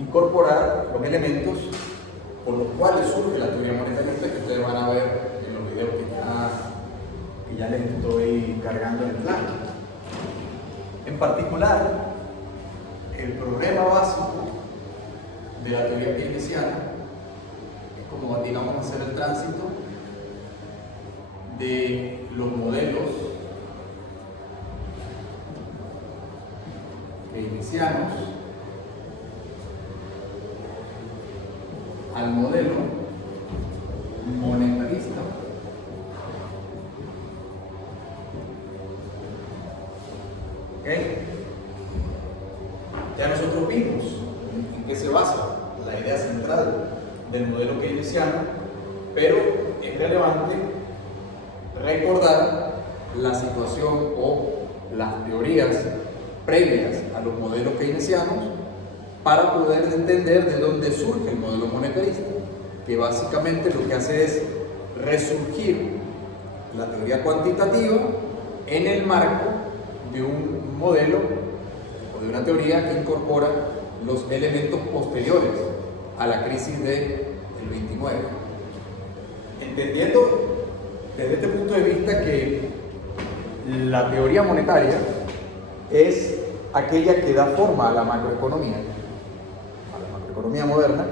incorporar los elementos por los cuales surge la teoría monetarista, que ustedes van a ver en los videos que ya les estoy cargando en el plan. En particular, el problema básico de la teoría keynesiana es como, digamos, hacer el tránsito de los modelos keynesianos al modelo monetarista. ¿Okay? Ya nosotros vimos en qué se basa la idea central del modelo keynesiano, pero es relevante recordar la situación o las teorías previas a los modelos keynesianos para poder entender de dónde surge el modelo monetarista, que básicamente lo que hace es resurgir la teoría cuantitativa en el marco de un modelo o de una teoría que incorpora los elementos posteriores a la crisis del 29. Entendiendo desde este punto de vista que la teoría monetaria es aquella que da forma a la macroeconomía moderna,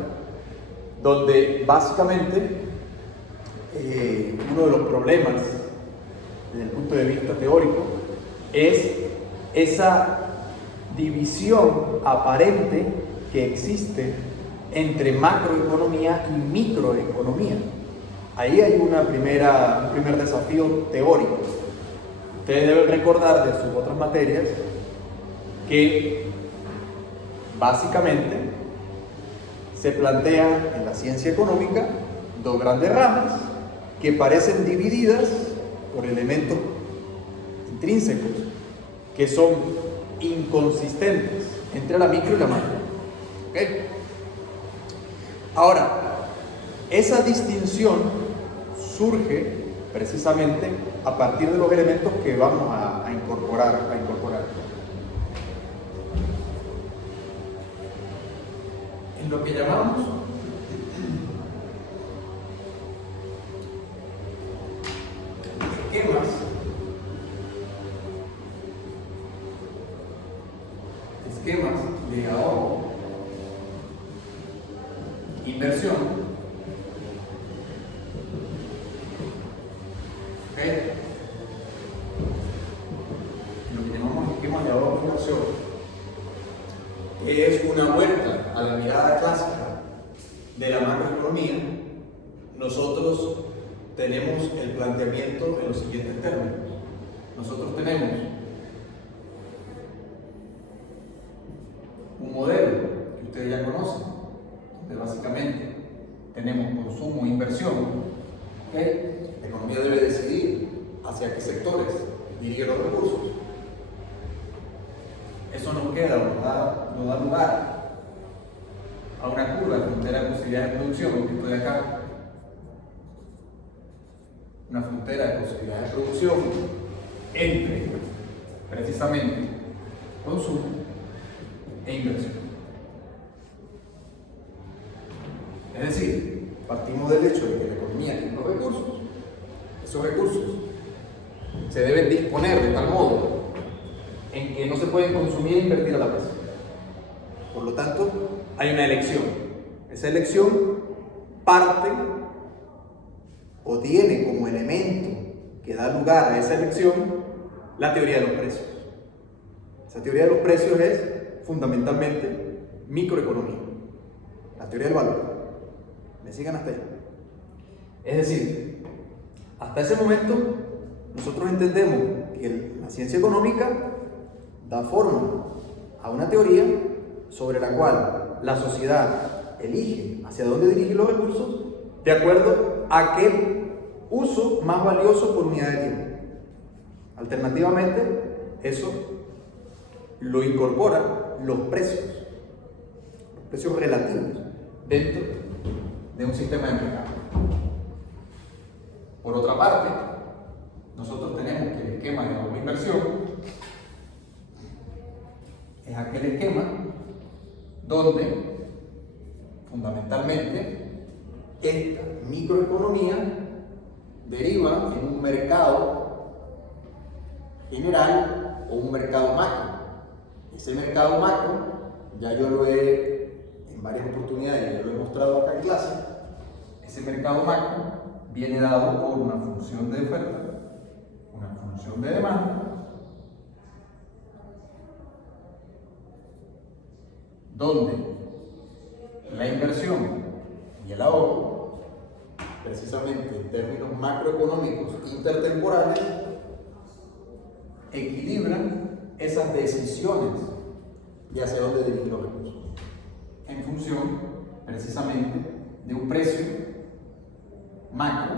donde básicamente uno de los problemas desde el punto de vista teórico es esa división aparente que existe entre macroeconomía y microeconomía. Ahí hay un primer desafío teórico. Ustedes deben recordar de sus otras materias que básicamente se plantean en la ciencia económica dos grandes ramas que parecen divididas por elementos intrínsecos que son inconsistentes entre la micro y la macro. ¿Okay? Ahora, esa distinción surge precisamente a partir de los elementos que vamos a incorporar. En lo que llamamos esquemas de ahorro, inversión, ¿okay? Lo que llamamos esquemas de ahorro e inversión es una vuelta a la mirada clásica de la macroeconomía. Nosotros tenemos el planteamiento en los siguientes términos. Nosotros tenemos un modelo que ustedes ya conocen, donde básicamente tenemos consumo e inversión. ¿Okay? La economía debe decidir hacia qué sectores dirige los recursos. Eso nos da lugar a una curva de frontera de posibilidades de producción, que estoy acá. Una frontera de posibilidades de producción entre precisamente consumo e inversión. Es decir, partimos del hecho de que la economía tiene los recursos. Esos recursos se deben disponer de tal modo en que no se pueden consumir e invertir a la vez. Por lo tanto, hay una elección. Esa elección parte o tiene como elemento que da lugar a esa elección la teoría de los precios. Esa teoría de los precios es fundamentalmente microeconomía, la teoría del valor. ¿Me siguen hasta ahí? Es decir, hasta ese momento nosotros entendemos que la ciencia económica da forma a una teoría sobre la cual la sociedad elige hacia dónde dirigir los recursos de acuerdo a qué uso más valioso por unidad de tiempo. Alternativamente, eso lo incorpora los precios relativos dentro de un sistema de mercado. Por otra parte, nosotros tenemos que el esquema de ahorro e inversión es aquel esquema donde fundamentalmente, esta microeconomía deriva en un mercado general o un mercado macro. Ese mercado macro, ya yo lo he, en varias oportunidades, ya lo he mostrado acá en clase, ese mercado macro viene dado por una función de oferta, una función de demanda, donde la inversión y el ahorro, precisamente en términos macroeconómicos intertemporales, equilibran esas decisiones de hacia dónde dirigir los recursos, en función precisamente de un precio macro,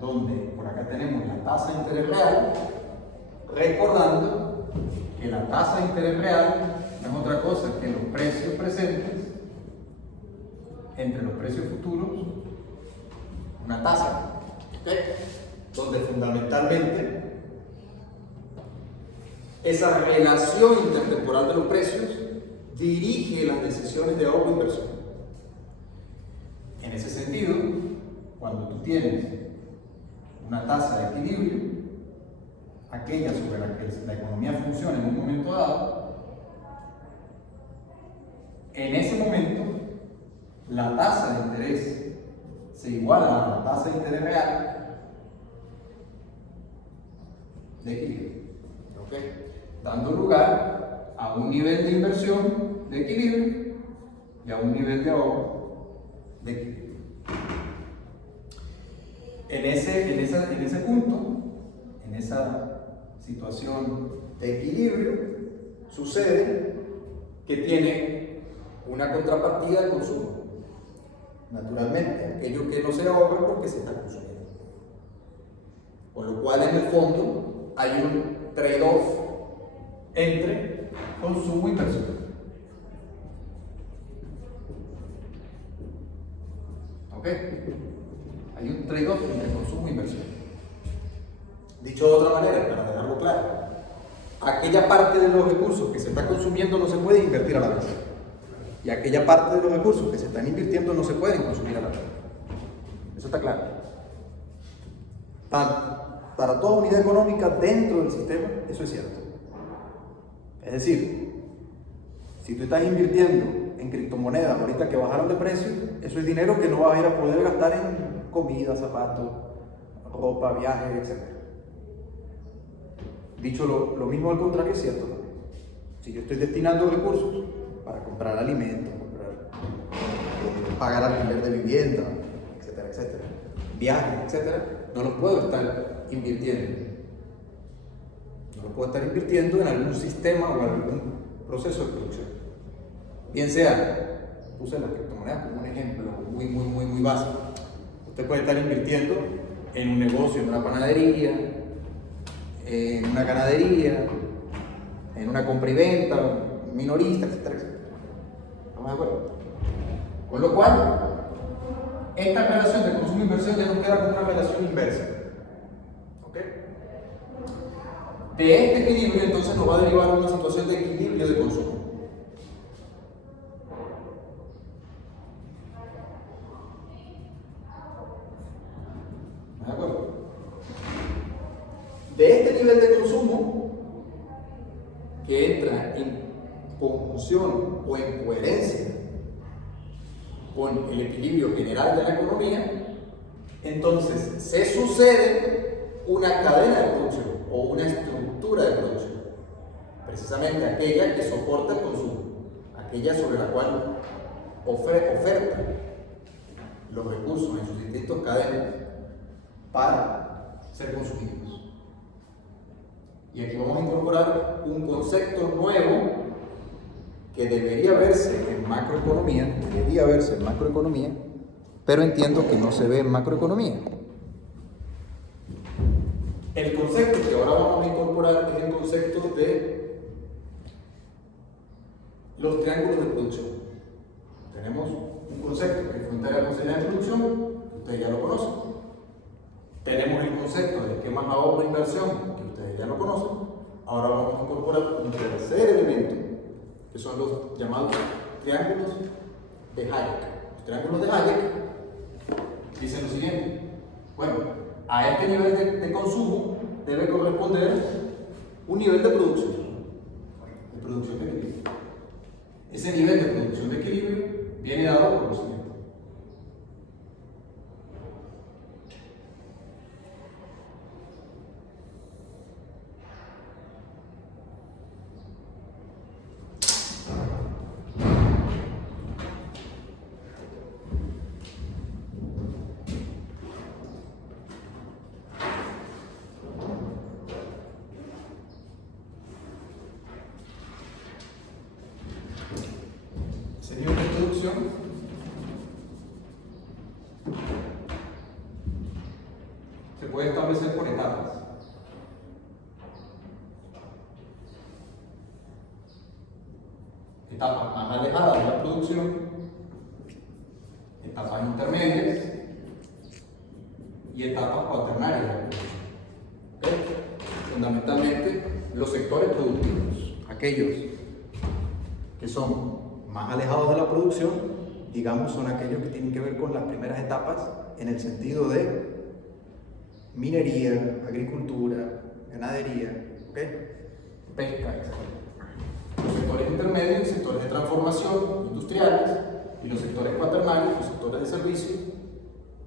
donde por acá tenemos la tasa de interés real, recordando que la tasa de interés real no es otra cosa que los precios presentes entre los precios futuros, una tasa, ¿okay? Donde fundamentalmente esa relación intertemporal de los precios dirige las decisiones de ahorro e inversión. En ese sentido, cuando tú tienes una tasa de equilibrio, aquella sobre la que la economía funciona en un momento dado, en ese momento la tasa de interés se iguala a la tasa de interés real de equilibrio, ¿okay? Dando lugar a un nivel de inversión de equilibrio y a un nivel de ahorro de equilibrio. En ese punto, en esa situación de equilibrio, sucede que tiene una contrapartida de consumo. Naturalmente, aquello que no se ahorra porque se está consumiendo. Con lo cual, en el fondo, hay un trade-off entre consumo e inversión. ¿Ok? Hay un trade-off entre consumo e inversión. Dicho de otra manera, para dejarlo claro, aquella parte de los recursos que se está consumiendo no se puede invertir a la vez. Y aquella parte de los recursos que se están invirtiendo no se pueden consumir a la vez. Eso está claro. Para toda unidad económica dentro del sistema, eso es cierto. Es decir, si tú estás invirtiendo en criptomonedas ahorita que bajaron de precio, eso es dinero que no vas a ir a poder gastar en comida, zapatos, ropa, viajes, etc. Dicho lo mismo al contrario es cierto también. Si yo estoy destinando recursos para comprar alimentos, pagar alquiler de vivienda, etcétera, etcétera, viajes, etcétera, no los puedo estar invirtiendo. No los puedo estar invirtiendo en algún sistema o algún proceso de producción. Bien sea, puse las criptomonedas como un ejemplo muy básico. Usted puede estar invirtiendo en un negocio, en una panadería, en una ganadería, en una compra y venta, minorista, etcétera, etcétera. ¿Estamos de acuerdo? Con lo cual, esta relación de consumo-inversión ya nos queda como una relación inversa. ¿Ok? De este equilibrio entonces nos va a derivar una situación de equilibrio de consumo. ¿De acuerdo? De este nivel de consumo que entra en conjunción o en coherencia con el equilibrio general de la economía, entonces se sucede una cadena de producción o una estructura de producción, precisamente aquella que soporta el consumo, aquella sobre la cual oferta los recursos en sus distintas cadenas para ser consumidos. Y aquí vamos a incorporar un concepto nuevo que debería verse en macroeconomía, pero entiendo que no se ve en macroeconomía. El concepto que ahora vamos a incorporar es el concepto de los triángulos de producción. Tenemos un concepto que fue integrado en de producción, que ustedes ya lo conocen. Tenemos el concepto de esquemas ahorro e inversión, que ustedes ya lo conocen. Ahora vamos a incorporar un tercer elemento, que son los llamados triángulos de Hayek. Los triángulos de Hayek dicen lo siguiente. Bueno, a este nivel de consumo debe corresponder un nivel de producción de equilibrio. Ese nivel de producción de equilibrio viene dado por lo siguiente. Ese nivel de producción se puede establecer por etapas. Etapas más alejadas de la producción, etapas intermedias y etapas cuaternarias de la producción. ¿Okay? Fundamentalmente, los sectores productivos, aquellos que son más alejados de la producción, digamos, son aquellos que tienen que ver con las primeras etapas en el sentido de minería, agricultura, ganadería, ¿okay? Pesca, etc. Los sectores intermedios, sectores de transformación, industriales, y los sectores cuaternarios, los sectores de servicio,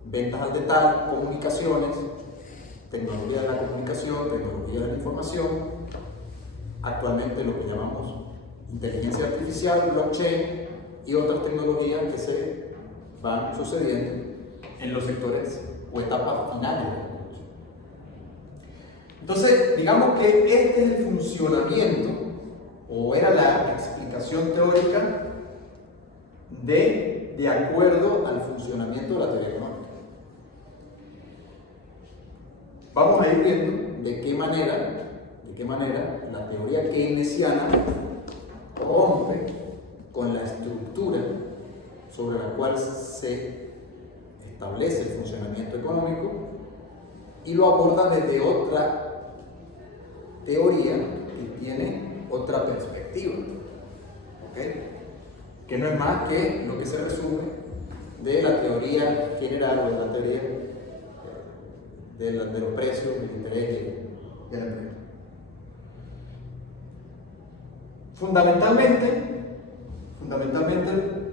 ventas al detalle, comunicaciones, tecnología de la comunicación, tecnología de la información, actualmente lo que llamamos inteligencia artificial, blockchain y otras tecnologías que se van sucediendo en los sectores o etapas finales de la producción. Entonces, digamos que este es el funcionamiento, o era la explicación teórica de acuerdo al funcionamiento de la teoría económica. Vamos a ir viendo de qué manera la teoría keynesiana rompe con la estructura sobre la cual se establece el funcionamiento económico y lo aborda desde otra teoría que tiene otra perspectiva, ¿okay? Que no es más que lo que se resume de la teoría general o de la teoría de los precios, del interés y del empleo. Fundamentalmente,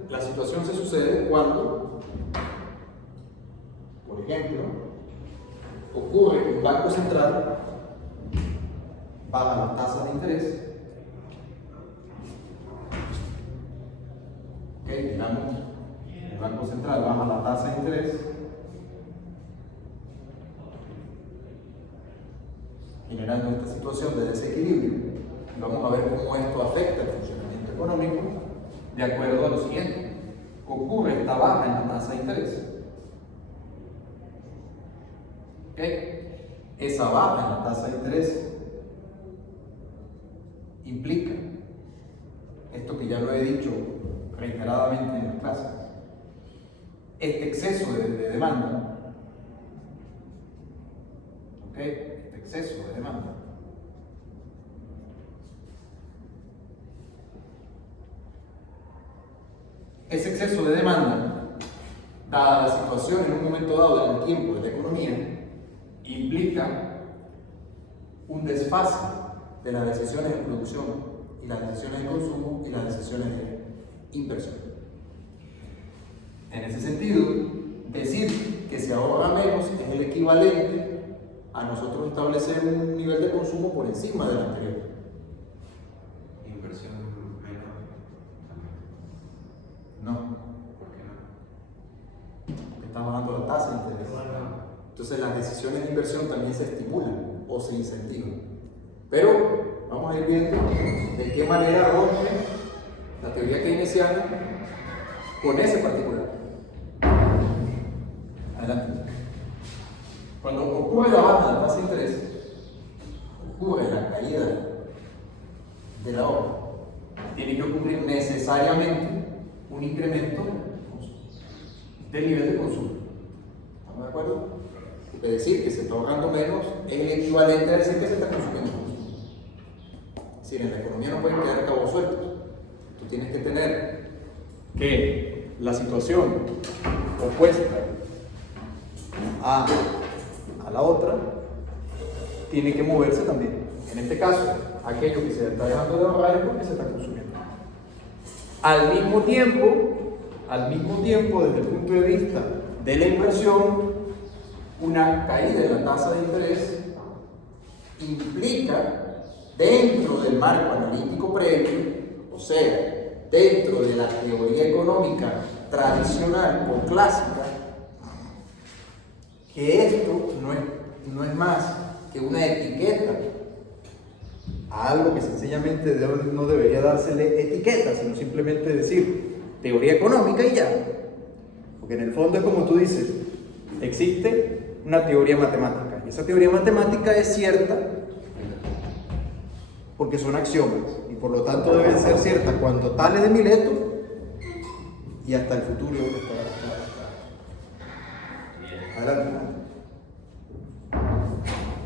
la situación se sucede cuando, por ejemplo, ocurre que un banco central baja las tasas de interés. Digamos, el Banco Central baja la tasa de interés, generando esta situación de desequilibrio. Vamos a ver cómo esto afecta el funcionamiento económico de acuerdo a lo siguiente. Ocurre esta baja en la tasa de interés. Esa baja en la tasa de interés implica esto que ya lo he dicho reiteradamente en las clases, este exceso de demanda, este exceso de demanda ese exceso de demanda, dada la situación en un momento dado en el tiempo de la economía, implica un desfase de las decisiones de producción y las decisiones de consumo y las decisiones de inversión. En ese sentido, decir que se ahorra menos es el equivalente a nosotros establecer un nivel de consumo por encima del anterior. Inversión menor también. No. ¿Por qué no? Porque está bajando la tasa de interés. Entonces las decisiones de inversión también se estimulan o se incentivan. Pero vamos a ir viendo de qué manera rompe la teoría keynesiana con ese particular. Adelante. Cuando ocurre la baja de la tasa de interés, ocurre la caída de la obra. Tiene que ocurrir necesariamente un incremento del nivel de consumo. ¿Estamos de acuerdo? Es decir, que se está ahorrando menos es el equivalente a decir que se está consumiendo menos. Es decir, en la economía no pueden quedar cabos sueltos. Tú tienes que tener que la situación opuesta a la otra tiene que moverse también. En este caso, aquello que se está dejando de ahorrar es porque se está consumiendo. Al mismo tiempo, desde el punto de vista de la inversión, una caída en la tasa de interés implica, dentro del marco analítico previo, o sea, dentro de la teoría económica tradicional o clásica, que esto no es más que una etiqueta a algo que sencillamente no debería dársele etiqueta, sino simplemente decir teoría económica y ya. Porque en el fondo es como tú dices, existe una teoría matemática, y esa teoría matemática es cierta porque son axiomas, y por lo tanto deben ser ciertas cuando Tales de Mileto y hasta el futuro. Adelante.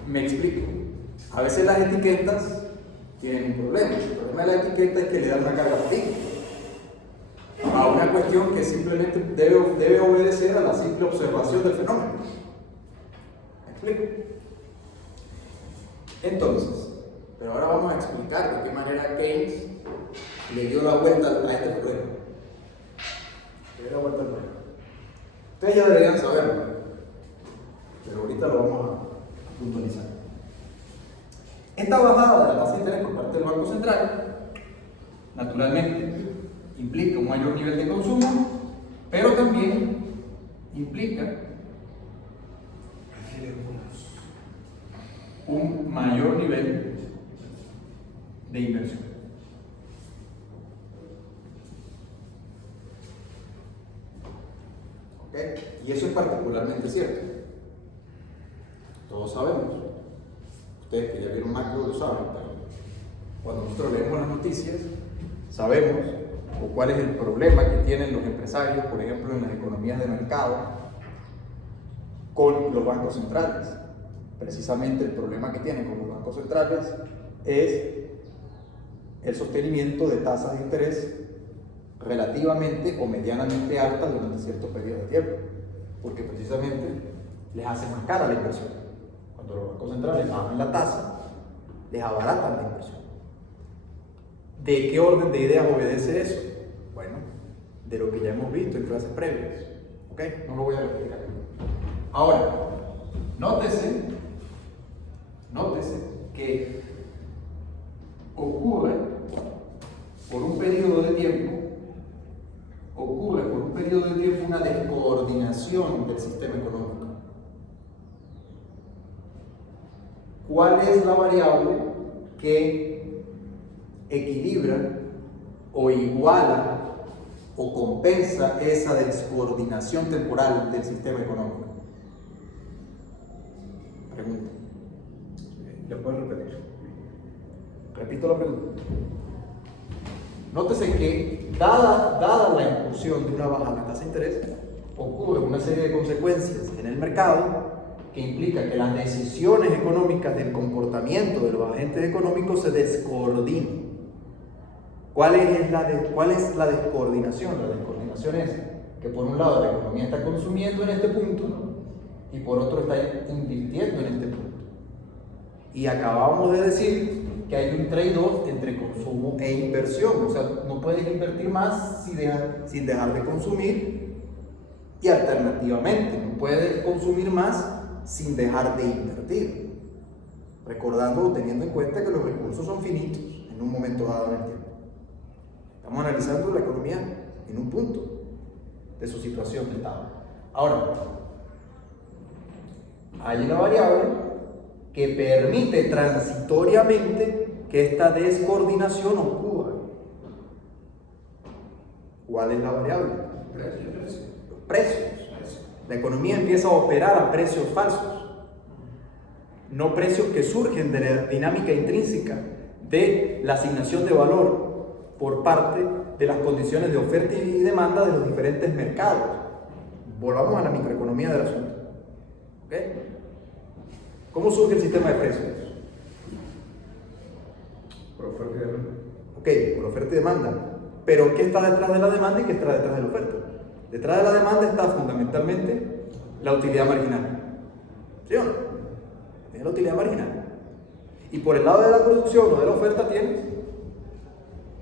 Me explico. A veces las etiquetas tienen un problema. El problema de la etiqueta es que le dan una carga política a una cuestión que simplemente debe obedecer a la simple observación del fenómeno. ¿Me explico? Entonces, pero ahora vamos a explicar de qué manera Keynes le dio la vuelta a este problema. Le dio la vuelta al problema. Ustedes ya deberían saberlo, pero ahorita lo vamos a puntualizar. Esta bajada de la tasa de interés por parte del Banco Central, naturalmente, implica un mayor nivel de consumo, pero también implica un mayor nivel de inversión. ¿Ok? Y eso es particularmente cierto. Todos sabemos. Ustedes que ya vieron macro lo saben, pero cuando nosotros leemos las noticias, sabemos cuál es el problema que tienen los empresarios, por ejemplo, en las economías de mercado, con los bancos centrales. Precisamente el problema que tienen con los bancos centrales es el sostenimiento de tasas de interés relativamente o medianamente altas durante cierto periodo de tiempo, porque precisamente les hace más cara la inversión. Cuando los bancos centrales bajan la tasa, les abaratan la inversión. ¿De qué orden de ideas obedece eso? Bueno, de lo que ya hemos visto en clases previas. ¿Ok? No lo voy a repetir aquí. Ahora, nótese que ocurre por un periodo de tiempo una descoordinación del sistema económico. ¿Cuál es la variable que equilibra o iguala o compensa esa descoordinación temporal del sistema económico? Pregunta. ¿Le puedo repetir? Repito la pregunta. Nótese que, dada la incursión de una baja en la tasa de interés, ocurre una serie de consecuencias en el mercado que implica que las decisiones económicas del comportamiento de los agentes económicos se descoordinen. ¿Cuál es la descoordinación? La descoordinación es que por un lado la economía está consumiendo en este punto y por otro está invirtiendo en este punto. Y acabamos de decir que hay un trade-off entre consumo e inversión. O sea, no puedes invertir más sin dejar de consumir, y alternativamente no puedes consumir más sin dejar de invertir. Recordando o teniendo en cuenta que los recursos son finitos en un momento dado en el tiempo. Estamos analizando la economía en un punto de su situación de estado. Ahora, hay una variable que permite transitoriamente que esta descoordinación ocurra. ¿Cuál es la variable? Los precios. La economía empieza a operar a precios falsos, no precios que surgen de la dinámica intrínseca de la asignación de valor por parte de las condiciones de oferta y demanda de los diferentes mercados. Volvamos a la microeconomía del asunto. ¿Ok? ¿Cómo surge el sistema de precios? Por oferta y demanda. Ok, por oferta y demanda. Pero ¿qué está detrás de la demanda y qué está detrás de la oferta? Detrás de la demanda está fundamentalmente la utilidad marginal. ¿Sí o no? Es la utilidad marginal. Y por el lado de la producción o de la oferta tienes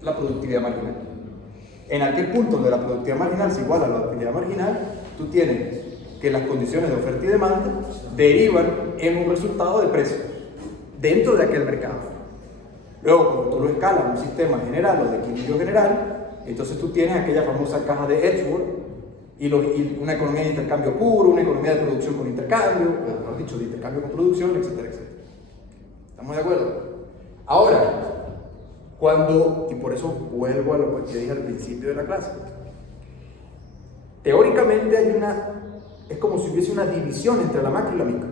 la productividad marginal. En aquel punto donde la productividad marginal se iguala a la utilidad marginal, tú tienes que las condiciones de oferta y demanda derivan en un resultado de precio dentro de aquel mercado. Luego, cuando tú lo escalas a un sistema general o de equilibrio general, entonces tú tienes aquella famosa caja de Edgeworth y una economía de intercambio puro, una economía de producción con intercambio, o mejor dicho, de intercambio con producción, etcétera, etcétera. ¿Estamos de acuerdo? Ahora, y por eso vuelvo a lo que dije al principio de la clase, teóricamente es como si hubiese una división entre la macro y la micro.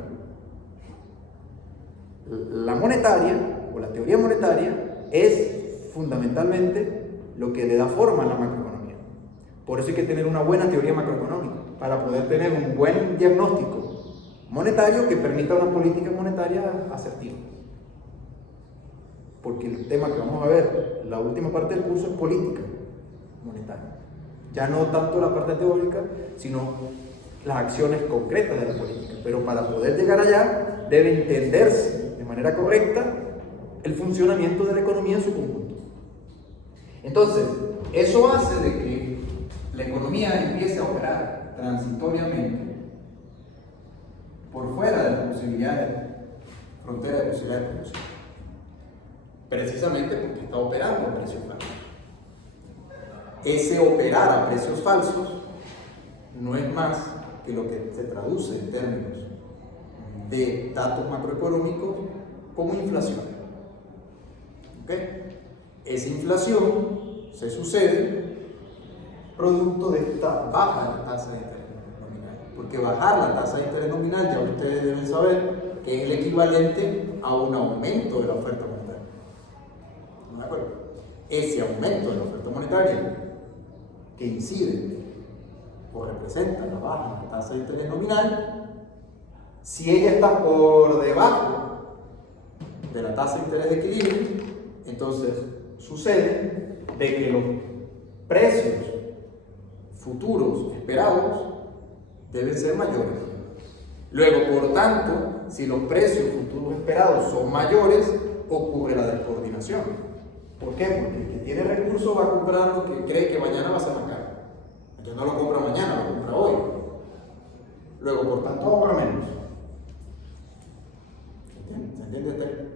La monetaria, o la teoría monetaria, es fundamentalmente lo que le da forma a la macroeconomía. Por eso hay que tener una buena teoría macroeconómica, para poder tener un buen diagnóstico monetario que permita una política monetaria asertiva. Porque el tema que vamos a ver, la última parte del curso, es política monetaria. Ya no tanto la parte teórica, sino las acciones concretas de la política. Pero para poder llegar allá, debe entenderse de manera correcta el funcionamiento de la economía en su conjunto. Entonces, eso hace de que la economía empiece a operar transitoriamente por fuera de las posibilidades, frontera de posibilidades de producción. Precisamente porque está operando a precios falsos. Ese operar a precios falsos no es más que lo que se traduce en términos de datos macroeconómicos como inflación. ¿Ok? Esa inflación se sucede producto de esta baja de la tasa de interés nominal. Porque bajar la tasa de interés nominal, ya ustedes deben saber que es el equivalente a un aumento de la oferta monetaria. ¿De acuerdo? Ese aumento de la oferta monetaria que incide o representa la baja de la tasa de interés nominal, si ella está por debajo de la tasa de interés de equilibrio, entonces sucede de que los precios futuros esperados deben ser mayores. Luego, por tanto, si los precios futuros esperados son mayores, ocurre la descoordinación. ¿Por qué? Porque el que tiene recursos va a comprar lo que cree que mañana va a ser más caro. El que no lo compra mañana, lo compra hoy. Luego, por tanto, ahorra menos. ¿Se entiende usted?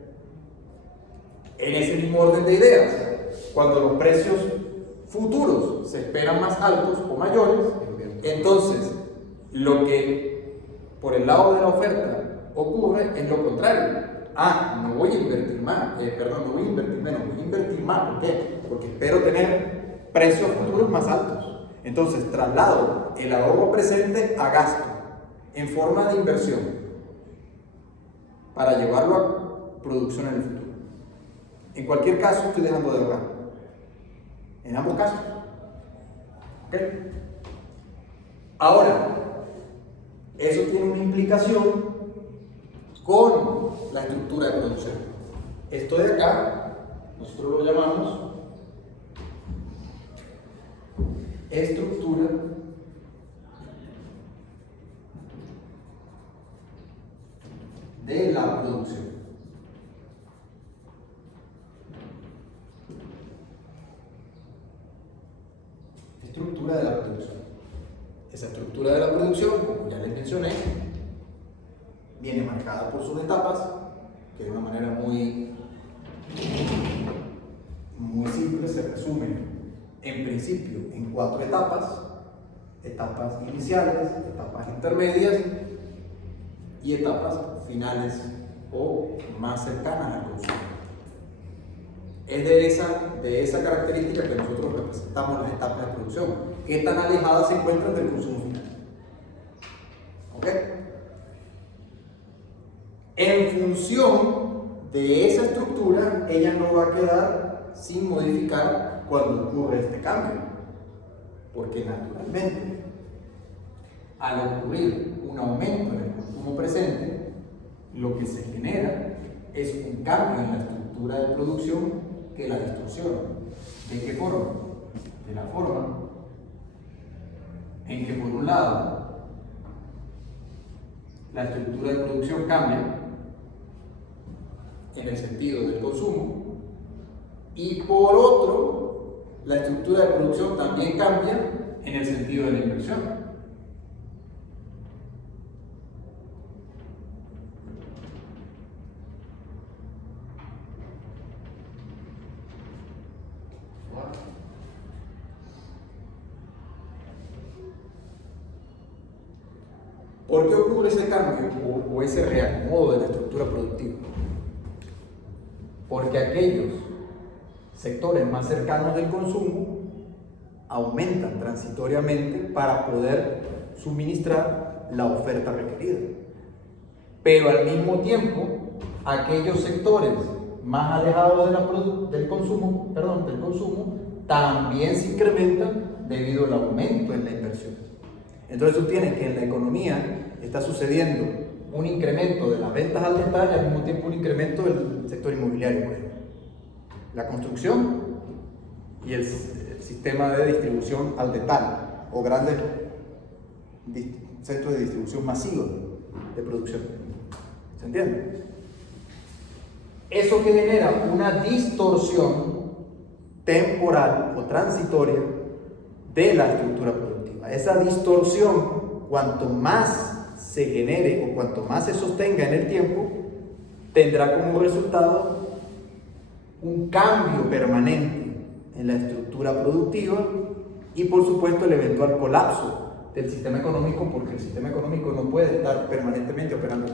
En ese mismo orden de ideas, cuando los precios futuros se esperan más altos o mayores, entonces lo que por el lado de la oferta ocurre es lo contrario. No voy a invertir más, no voy a invertir menos, voy a invertir más. ¿Por qué? Porque espero tener precios futuros más altos. Entonces traslado el ahorro presente a gasto en forma de inversión para llevarlo a producción en el futuro. En cualquier caso, estoy dejando de ahorrar. En ambos casos. ¿Ok? Ahora, eso tiene una implicación con la estructura de producción. Esto de acá, nosotros lo llamamos estructura de la producción. Estructura de la producción. Esa estructura de la producción, como ya les mencioné, viene marcada por sus etapas, que de una manera muy simple se resumen en principio en 4 etapas: etapas iniciales, etapas intermedias y etapas finales o más cercanas al consumo. Es de esa característica que nosotros representamos las etapas de producción. ¿Qué tan alejadas se encuentran del consumo final? ¿Ok? En función de esa estructura, ella no va a quedar sin modificar cuando ocurre este cambio. Porque naturalmente, al ocurrir un aumento en el consumo presente, lo que se genera es un cambio en la estructura de producción que la distorsiona. ¿De qué forma? de la forma en que, por un lado, la estructura de producción cambia en el sentido del consumo, y por otro, la estructura de producción también cambia en el sentido de la inversión. ¿Por qué ocurre ese cambio o ese reacomodo de la estructura productiva? Porque aquellos sectores más cercanos del consumo aumentan transitoriamente para poder suministrar la oferta requerida. Pero al mismo tiempo, aquellos sectores más alejados del consumo también se incrementan debido al aumento en la inversión. Entonces tú tienes que en la economía está sucediendo un incremento de las ventas al detalle, al mismo tiempo un incremento del sector inmobiliario, por ejemplo. La construcción y el sistema de distribución al detalle, o grandes centros de distribución masivos de producción. ¿Se entiende? Eso que genera una distorsión temporal o transitoria de la estructura productiva. Esa distorsión, cuanto más se genere o cuanto más se sostenga en el tiempo, tendrá como resultado un cambio permanente en la estructura productiva y, por supuesto, el eventual colapso del sistema económico, porque el sistema económico no puede estar permanentemente operando.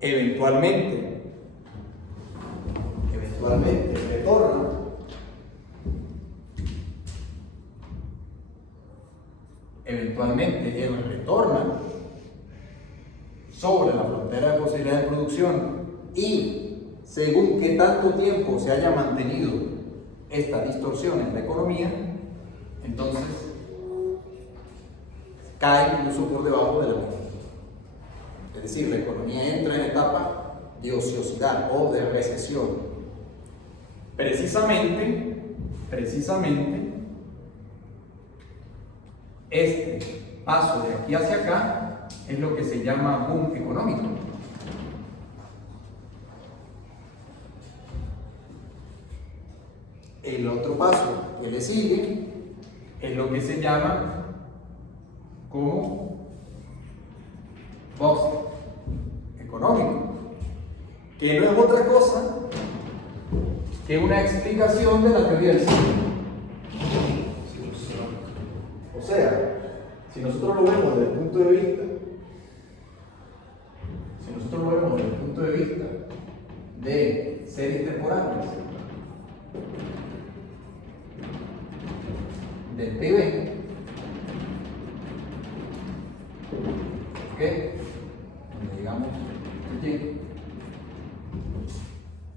Eventualmente retorna sobre la frontera de posibilidad de producción, y según qué tanto tiempo se haya mantenido esta distorsión en la economía, entonces cae incluso por debajo de la media. Es decir, la economía entra en etapa de ociosidad o de recesión. Precisamente, este paso de aquí hacia acá es lo que se llama boom económico. El otro paso que le sigue es lo que se llama como bust económico, que no es otra cosa que una explicación de la teoría del ciclo. O sea, si nosotros lo vemos desde el punto de vista, de series temporales del PIB, ¿ok? Donde digamos el tiempo.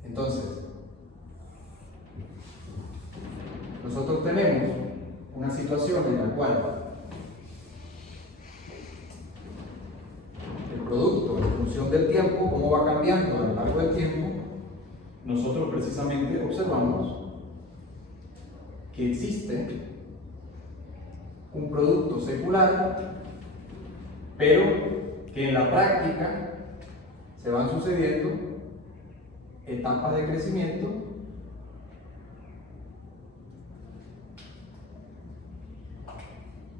Entonces, nosotros tenemos una situación en la cual el producto, en función del tiempo, cómo va cambiando a lo largo del tiempo, nosotros precisamente observamos que existe un producto secular, pero que en la práctica se van sucediendo etapas de crecimiento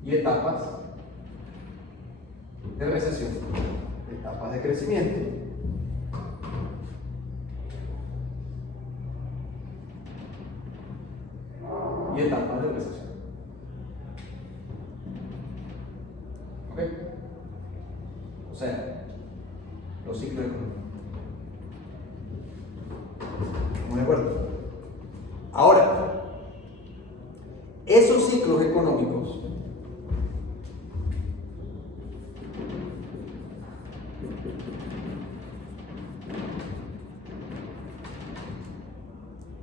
y etapas de recesión. Etapas de crecimiento y etapas de recesión. ¿Ok? O sea, los ciclos económicos. ¿Estamos de acuerdo? Ahora, esos ciclos económicos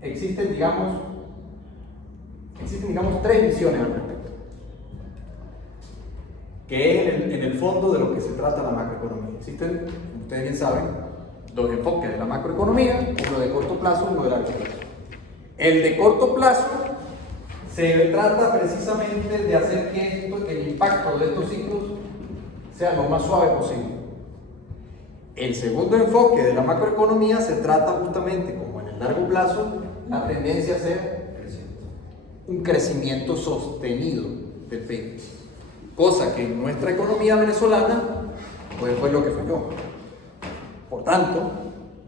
existen, digamos, tres visiones al respecto, que es en el fondo de lo que se trata la macroeconomía. Existen, como ustedes bien saben, dos enfoques de la macroeconomía, uno de corto plazo y uno de largo plazo. El de corto plazo se trata precisamente de hacer que el impacto de estos ciclos sea lo más suave posible. El segundo enfoque de la macroeconomía se trata justamente, como en el largo plazo, la tendencia a ser un crecimiento sostenido del PIB. Cosa que en nuestra economía venezolana pues fue lo que falló. Por tanto,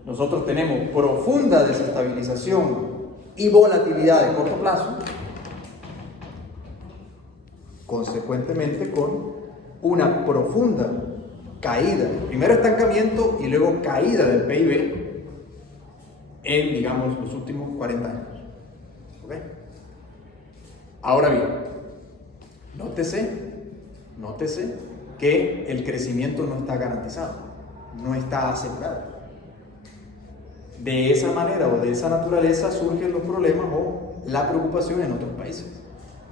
nosotros tenemos profunda desestabilización y volatilidad de corto plazo, consecuentemente con una profunda caída, primero estancamiento y luego caída del PIB en, digamos, los últimos 40 años. ¿Ok? Ahora bien, nótese que el crecimiento no está garantizado, no está asegurado. De esa manera o de esa naturaleza surgen los problemas o la preocupación en otros países.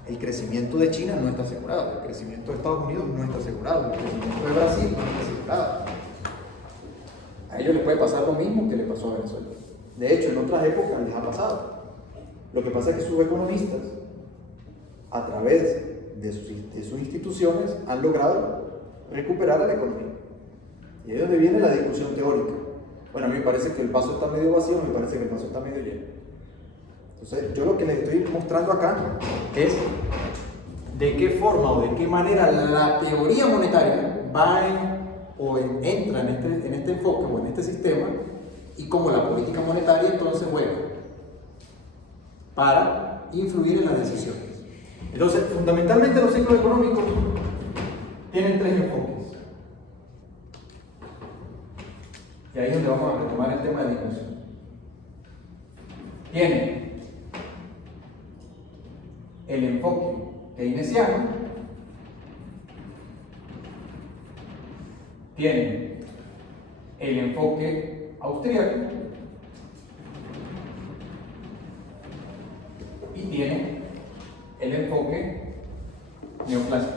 El crecimiento de China no está asegurado, el crecimiento de Estados Unidos no está asegurado, el crecimiento de Brasil no está asegurado. A ellos les puede pasar lo mismo que le pasó a Venezuela. De hecho, en otras épocas les ha pasado. Lo que pasa es que sus economistas, a través de sus instituciones, han logrado recuperar a la economía. Y ahí es donde viene la discusión teórica. Bueno, a mí me parece que el vaso está medio vacío, me parece que el vaso está medio lleno. Entonces, yo lo que les estoy mostrando acá es de qué forma o de qué manera la teoría monetaria entra en este enfoque o en este sistema, y cómo la política monetaria entonces juega para influir en las decisiones. Entonces, fundamentalmente los ciclos económicos tienen tres enfoques. Y ahí es donde vamos a retomar el tema de la inversión. Tienen el enfoque keynesiano, tienen el enfoque austríaco y tienen el enfoque neoclásico.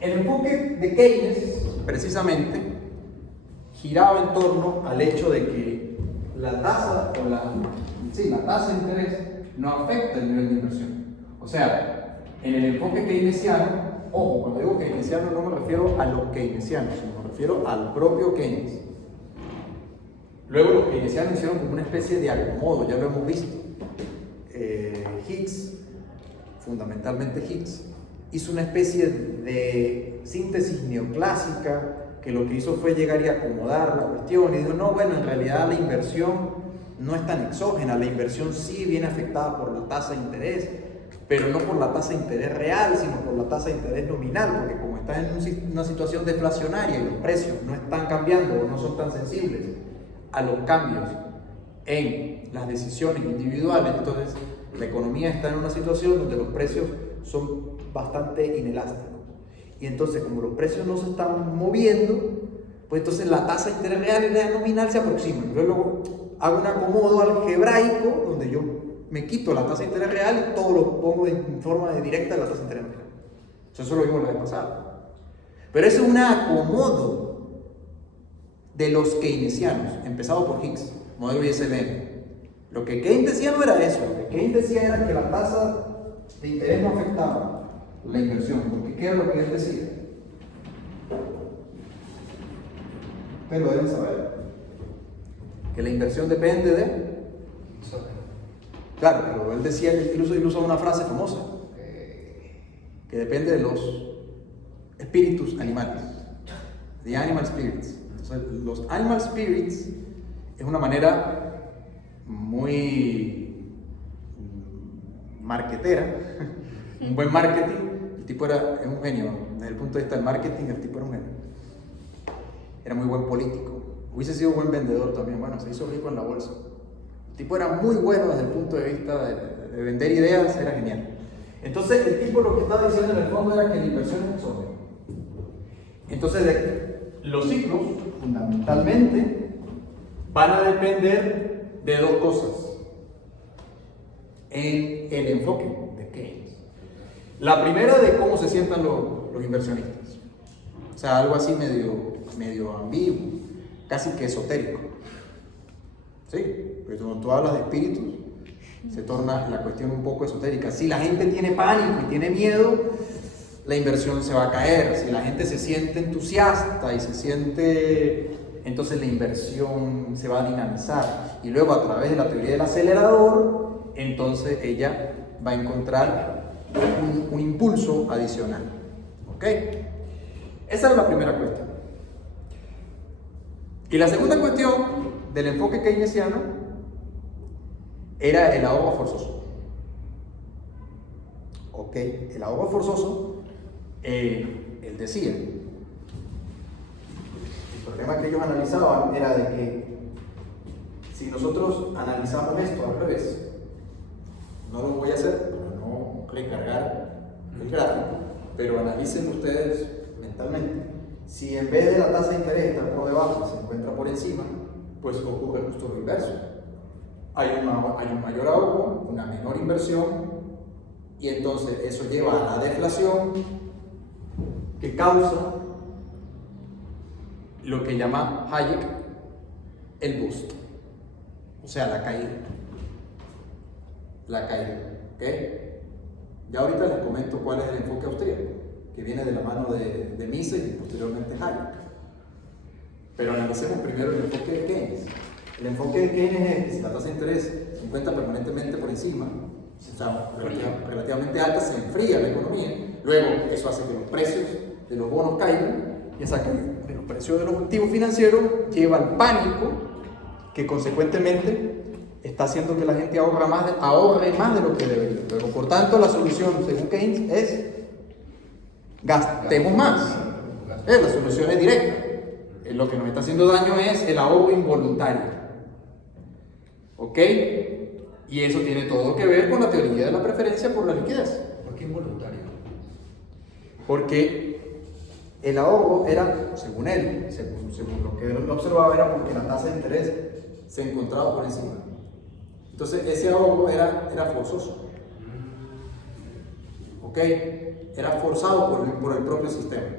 El enfoque de Keynes, precisamente, giraba en torno al hecho de que la tasa de interés no afecta el nivel de inversión. O sea, en el enfoque keynesiano, ojo, cuando digo keynesiano no me refiero a los keynesianos, sino me refiero al propio Keynes. Luego los keynesianos hicieron como una especie de acomodo, ya lo hemos visto. Hicks, fundamentalmente Hicks, hizo una especie de síntesis neoclásica que lo que hizo fue llegar y acomodar la cuestión y dijo, no, bueno, en realidad la inversión no es tan exógena, la inversión sí viene afectada por la tasa de interés, pero no por la tasa de interés real, sino por la tasa de interés nominal, porque como está en una situación deflacionaria y los precios no están cambiando o no son tan sensibles a los cambios en las decisiones individuales, entonces la economía está en una situación donde los precios son bastante inelásticos. Y entonces, como los precios no se están moviendo, pues entonces la tasa de interés real y la nominal se aproximan. Yo luego hago un acomodo algebraico donde yo me quito la tasa de interés real y todo lo pongo en forma directa de la tasa de interés real. Eso lo vimos la vez pasada. Pero eso es un acomodo de los keynesianos, empezado por Hicks, modelo ISBN. Lo que Keynes decía no era eso, lo que Keynes decía era que la tasa de interés no afectaba la inversión, porque ¿qué era lo que él decía? Ustedes lo deben saber, que la inversión depende de... Claro, pero él decía, incluso usaba una frase famosa, que depende de los espíritus animales, the animal spirits. Entonces, los animal spirits es una manera muy marketera, un buen marketing. El tipo es un genio, desde el punto de vista del marketing, el tipo era un genio. Era muy buen político, hubiese sido buen vendedor también, bueno, se hizo rico en la bolsa. El tipo era muy bueno desde el punto de vista de vender ideas, era genial. Entonces el tipo lo que estaba diciendo en el fondo era que la inversión es exógena. Entonces los ciclos, fundamentalmente, van a depender de dos cosas en el enfoque de Keynes. La primera, de cómo se sientan los inversionistas. O sea, algo así medio ambiguo, casi que esotérico. Sí, pero cuando tú hablas de espíritus, se torna la cuestión un poco esotérica. Si la gente tiene pánico y tiene miedo, la inversión se va a caer. Si la gente se siente entusiasta y se siente, entonces la inversión se va a dinamizar. Y luego a través de la teoría del acelerador, entonces ella va a encontrar un impulso adicional. ¿Ok? Esa es la primera cuestión. Y la segunda cuestión del enfoque keynesiano era el ahorro forzoso. ¿Ok? El ahorro forzoso, él decía, el problema que ellos analizaban era de que si nosotros analizamos esto al revés, no lo voy a hacer para no recargar el gráfico, pero analicen ustedes mentalmente. Si en vez de la tasa de interés estar por debajo se encuentra por encima, pues ocurre justo lo inverso. Hay un mayor ahorro, una menor inversión, y entonces eso lleva a la deflación, que causa lo que llama Hayek el boost, o sea, la caída. La caída, ¿ok? Ya ahorita les comento cuál es el enfoque austríaco, que viene de la mano de Mises y posteriormente Hayek. Pero analicemos primero el enfoque de Keynes. El enfoque de Keynes es que si la tasa de interés se encuentra permanentemente por encima, o sea, relativamente alta, se enfría la economía. Luego, eso hace que los precios de los bonos caigan, y esa caída de los precios de los activos financieros lleva al pánico, que consecuentemente está haciendo que la gente ahorre más de lo que debería. Luego, por tanto, la solución, según Keynes, es gastemos más. La solución es directa. Lo que nos está haciendo daño es el ahorro involuntario. ¿Ok? Y eso tiene todo que ver con la teoría de la preferencia por la liquidez. ¿Por qué involuntario? Porque el ahorro era, según él, según lo que él observaba, era porque la tasa de interés se encontraba por encima. Entonces ese ahorro era forzoso. ¿Ok? Era forzado por el propio sistema.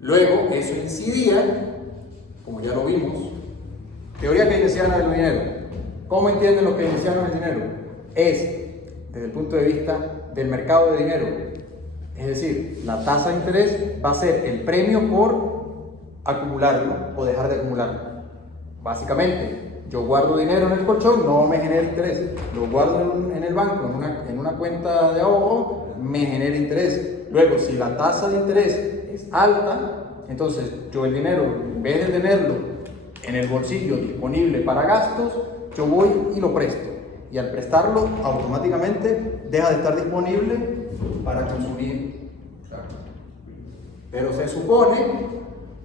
Luego eso incidía, como ya lo vimos, teoría keynesiana del dinero. ¿Cómo entienden los keynesianos el dinero? Es desde el punto de vista del mercado de dinero. Es decir, la tasa de interés va a ser el premio por acumularlo o dejar de acumularlo. Básicamente, yo guardo dinero en el colchón, no me genera interés. Lo guardo en el banco, en una cuenta de ahorro, me genera interés. Luego, si la tasa de interés es alta, entonces yo el dinero, en vez de tenerlo en el bolsillo disponible para gastos, yo voy y lo presto. Y al prestarlo, automáticamente deja de estar disponible para consumir. Pero se supone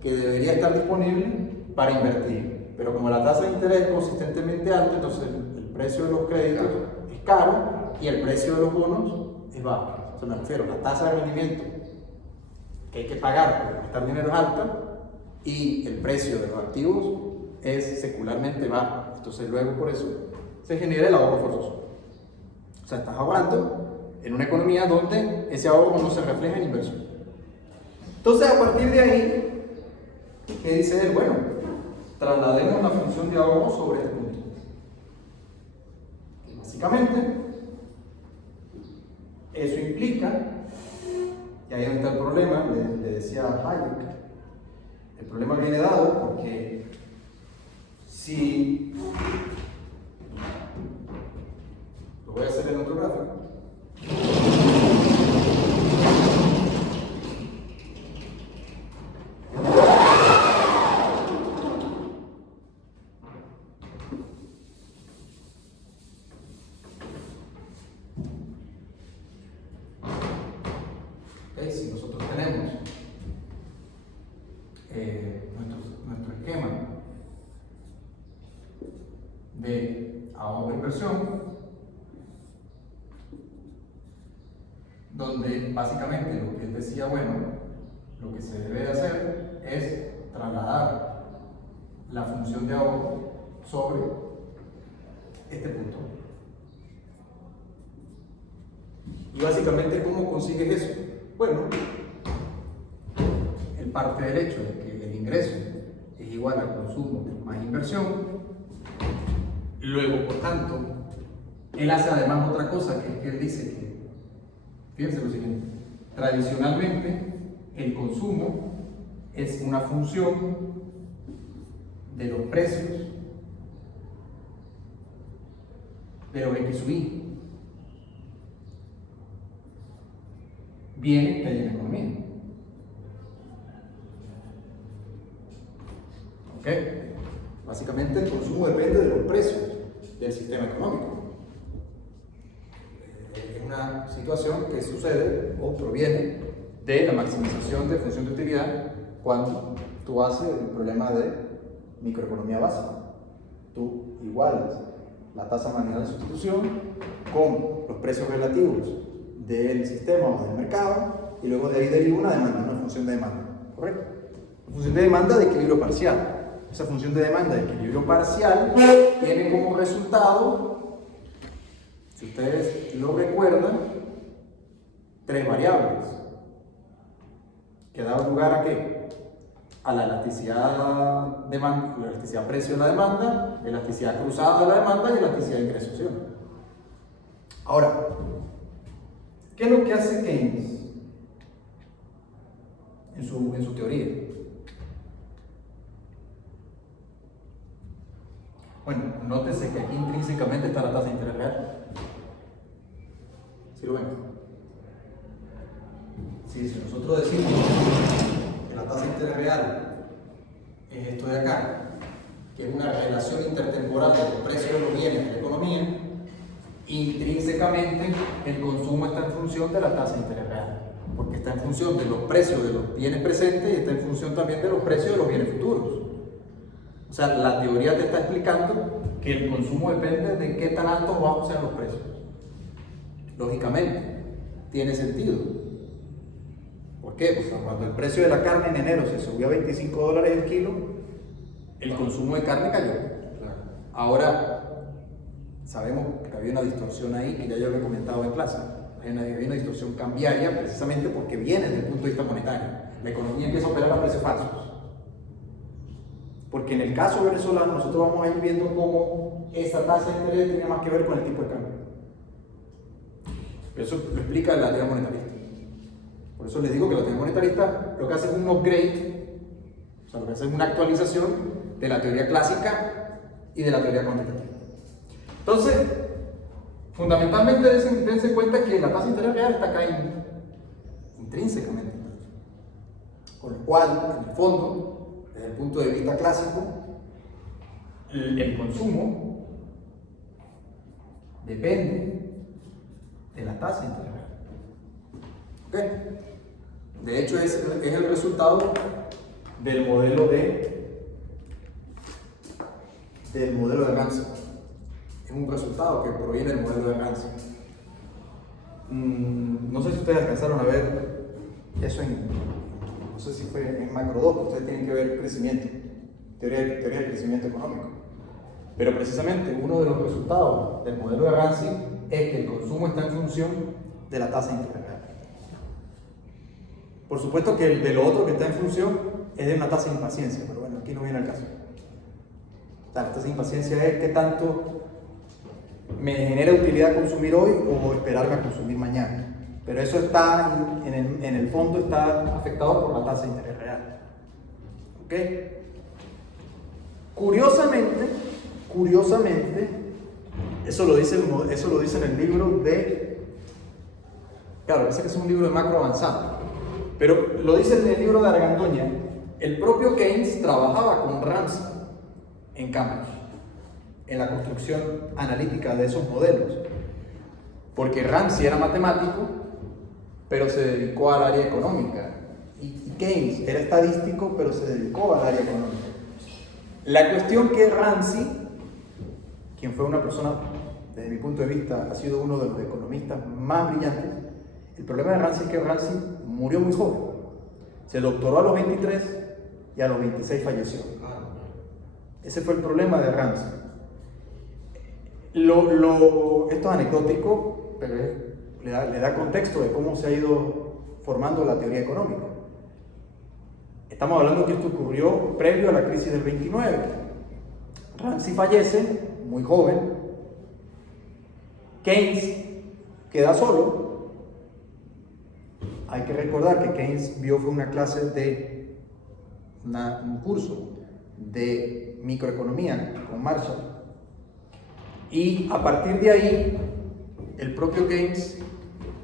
que debería estar disponible para invertir. Pero como la tasa de interés es consistentemente alta, entonces el precio de los créditos es caro y el precio de los bonos es bajo. O sea, me refiero, la tasa de rendimiento que hay que pagar por prestar dinero es alta y el precio de los activos es secularmente bajo. Entonces luego por eso se genera el ahorro forzoso. O sea, estás ahorrando en una economía donde ese ahorro no se refleja en inversión. Entonces a partir de ahí, ¿qué dice él? Bueno, traslademos la función de ahorro sobre este punto. Y básicamente, eso implica, y ahí está el problema, le decía Hayek, el problema viene dado porque si lo voy a hacer en otro gráfico. Si nosotros tenemos nuestro esquema de ahorro e inversión, donde básicamente lo que él decía, bueno, lo que se debe de hacer es trasladar la función de ahorro sobre este punto. Y básicamente, ¿cómo consigues eso? Bueno, en parte del hecho de que el ingreso es igual al consumo más inversión, Luego, por tanto, él hace además otra cosa, que es que él dice que, fíjense lo siguiente, tradicionalmente el consumo es una función de los precios de los X sub Y, bienes que hay en la economía. ¿Ok? Básicamente el consumo depende de los precios del sistema económico. Es una situación que sucede o proviene de la maximización de función de utilidad cuando tú haces el problema de microeconomía básica. Tú igualas la tasa marginal de sustitución con los precios relativos del sistema o del mercado y luego de ahí deriva una demanda, una función de demanda. ¿Correcto? Una función de demanda de equilibrio parcial. Esa función de demanda de equilibrio parcial tiene como resultado, si ustedes lo recuerdan, tres variables que dan lugar a ¿qué? A la elasticidad, demanda, la elasticidad precio de la demanda, elasticidad cruzada de la demanda y elasticidad de ingreso-acción. Ahora, ¿qué es lo que hace Keynes en su teoría? Bueno, nótese que aquí intrínsecamente está la tasa de interés real. ¿Sí lo ven? Sí, si nosotros decimos que la tasa de interés real es esto de acá, que es una relación intertemporal de los precios de los bienes de la economía, intrínsecamente el consumo está en función de la tasa de interés real, porque está en función de los precios de los bienes presentes y está en función también de los precios de los bienes futuros. O sea, la teoría te está explicando que el consumo depende de qué tan altos o bajos sean los precios. Lógicamente, tiene sentido. ¿Por qué? Porque cuando el precio de la carne en enero se subió a $25 el kilo, el consumo de carne cayó. Ahora, sabemos que había una distorsión ahí, que ya yo lo he comentado en clase. Hay una distorsión cambiaria precisamente porque viene desde el punto de vista monetario. La economía empieza a operar a precios falsos. Porque en el caso venezolano nosotros vamos a ir viendo cómo esa tasa de interés tiene más que ver con el tipo de cambio. Eso lo explica la teoría monetarista. Por eso les digo que la teoría monetarista lo que hace es un upgrade, o sea, lo que hace es una actualización de la teoría clásica y de la teoría cuantitativa. Entonces, fundamentalmente dense cuenta que la tasa de interés real está acá intrínsecamente. Con lo cual, en el fondo, desde el punto de vista clásico, el consumo depende de la tasa de interés real. ¿Ok? De hecho, es el resultado del modelo de Ramsey. Es un resultado que proviene del modelo de Ramsey. No sé si ustedes alcanzaron a ver eso no sé si fue en macro 2, ustedes tienen que ver crecimiento, teoría del crecimiento económico. Pero precisamente uno de los resultados del modelo de Ramsey es que el consumo está en función de la tasa de interés real. Por supuesto que el de lo otro que está en función es de una tasa de impaciencia, pero bueno, aquí no viene el caso. La tasa de impaciencia es qué tanto me genera utilidad consumir hoy o esperarme a consumir mañana. Pero eso está, en el fondo, está afectado por la tasa de interés real. ¿Ok? Curiosamente, eso lo dice en el libro de... Claro, parece que es un libro de macro avanzado. Pero lo dice en el libro de Argandoña. El propio Keynes trabajaba con Ramsey en Cambridge, en la construcción analítica de esos modelos. Porque Ramsey era matemático, pero se dedicó al área económica. Y Keynes era estadístico, pero se dedicó al área económica. La cuestión que Ramsey, quien fue una persona, desde mi punto de vista, ha sido uno de los economistas más brillantes, el problema de Ramsey es que Ramsey murió muy joven. Se doctoró a los 23 y a los 26 falleció. Ese fue el problema de Ramsey. Esto es anecdótico, pero le da contexto de cómo se ha ido formando la teoría económica. Estamos hablando que esto ocurrió previo a la crisis del 29. Ramsey fallece muy joven, Keynes queda solo. Hay que recordar que Keynes vio fue una clase de un curso de microeconomía con Marshall, y a partir de ahí el propio Keynes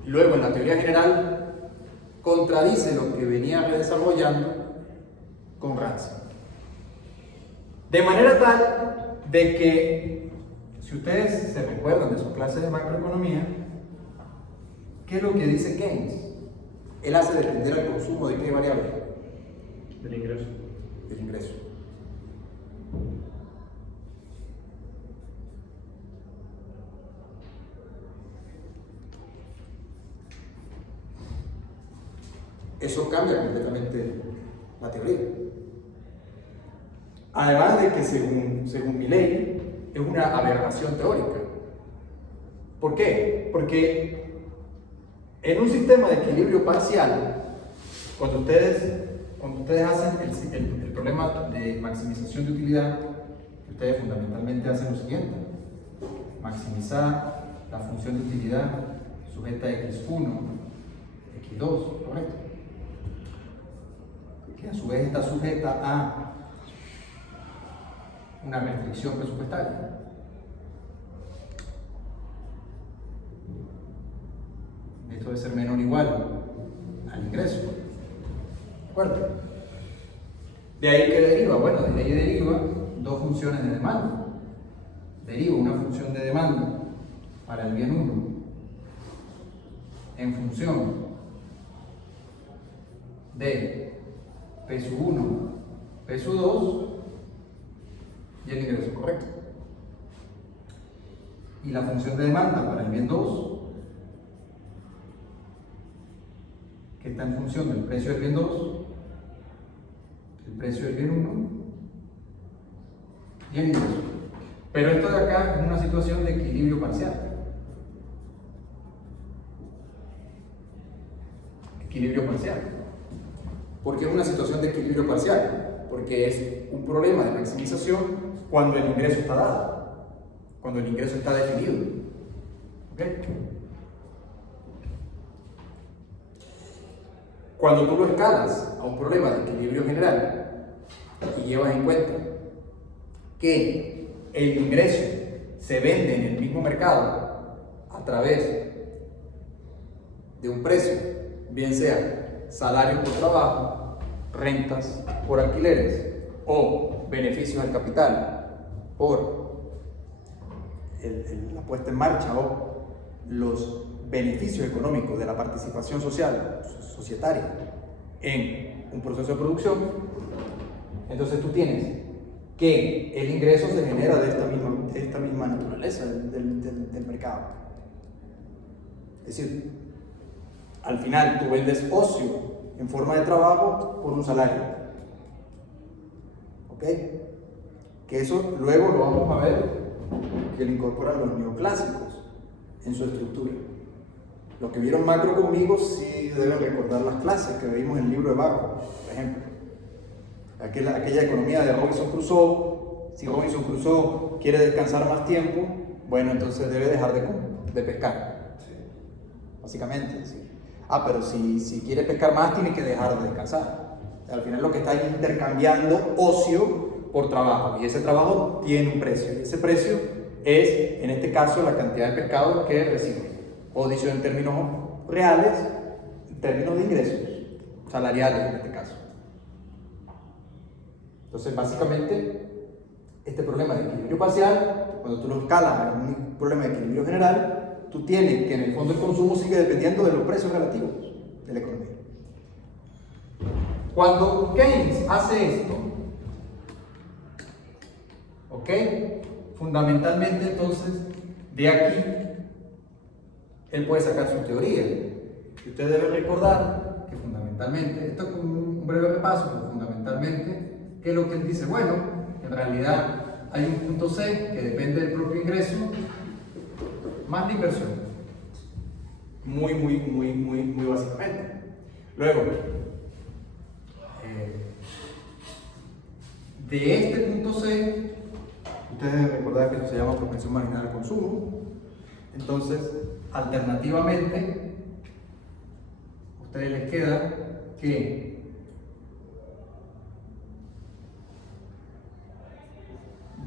luego en la teoría general contradice lo que venía desarrollando con Ramsey, de manera tal de que, si ustedes se recuerdan de su clase de macroeconomía, ¿qué es lo que dice Keynes? Él hace depender al consumo de qué variable? Del ingreso. Del ingreso. Eso cambia completamente la teoría. Además de que según Milley es una aberración teórica. ¿Por qué? Porque en un sistema de equilibrio parcial, cuando ustedes hacen el problema de maximización de utilidad, ustedes fundamentalmente hacen lo siguiente: maximizar la función de utilidad sujeta a x1, x2, ¿correcto? Que a su vez está sujeta a una restricción presupuestaria. Esto debe ser menor o igual al ingreso. ¿De acuerdo? ¿De ahí qué deriva? Bueno, de ahí deriva dos funciones de demanda. Deriva una función de demanda para el bien 1 en función de peso 1, peso 2 y el ingreso, ¿correcto? Y la función de demanda para el bien 2, que está en función del precio del bien 2, el precio del bien 1 y el ingreso. Pero esto de acá es una situación de equilibrio parcial. Equilibrio parcial. ¿Por qué es una situación de equilibrio parcial? Porque es un problema de maximización cuando el ingreso está dado, cuando el ingreso está definido. ¿Ok? Cuando tú lo escalas a un problema de equilibrio general y llevas en cuenta que el ingreso se vende en el mismo mercado a través de un precio, bien sea salario por trabajo, rentas por alquileres o beneficios al capital por la puesta en marcha o los beneficios económicos de la participación social, societaria, en un proceso de producción, entonces tú tienes que el ingreso se genera de esta misma naturaleza del mercado. Es decir, al final tú vendes ocio en forma de trabajo por un salario. ¿Ok? Que eso luego lo vamos a ver que lo incorporan los neoclásicos en su estructura. Los que vieron macro conmigo sí deben recordar las clases que vimos en el libro de Barco, por ejemplo. Aquella economía de Robinson Crusoe. Si Robinson Crusoe quiere descansar más tiempo, bueno, entonces debe dejar de pescar. Sí. Básicamente, sí. Pero si quiere pescar más, tiene que dejar de descansar. Al final lo que está intercambiando ocio por trabajo. Y ese trabajo tiene un precio. Y ese precio es, en este caso, la cantidad de pescado que recibe. O dicho en términos reales, en términos de ingresos, salariales en este caso. Entonces, básicamente, este problema de equilibrio parcial, cuando tú lo escalas en un problema de equilibrio general, tú tienes que en el fondo el consumo sigue dependiendo de los precios relativos de la economía. Cuando Keynes hace esto, ¿ok? Fundamentalmente, entonces, de aquí, él puede sacar su teoría. Y usted debe recordar que fundamentalmente, esto es un breve repaso, pero fundamentalmente, ¿qué es lo que él dice? Bueno, en realidad hay un punto C que depende del propio ingreso más la inversión. Muy básicamente. Luego, de este punto C, ustedes deben recordar que eso se llama propensión marginal al consumo. Entonces, alternativamente, a ustedes les queda que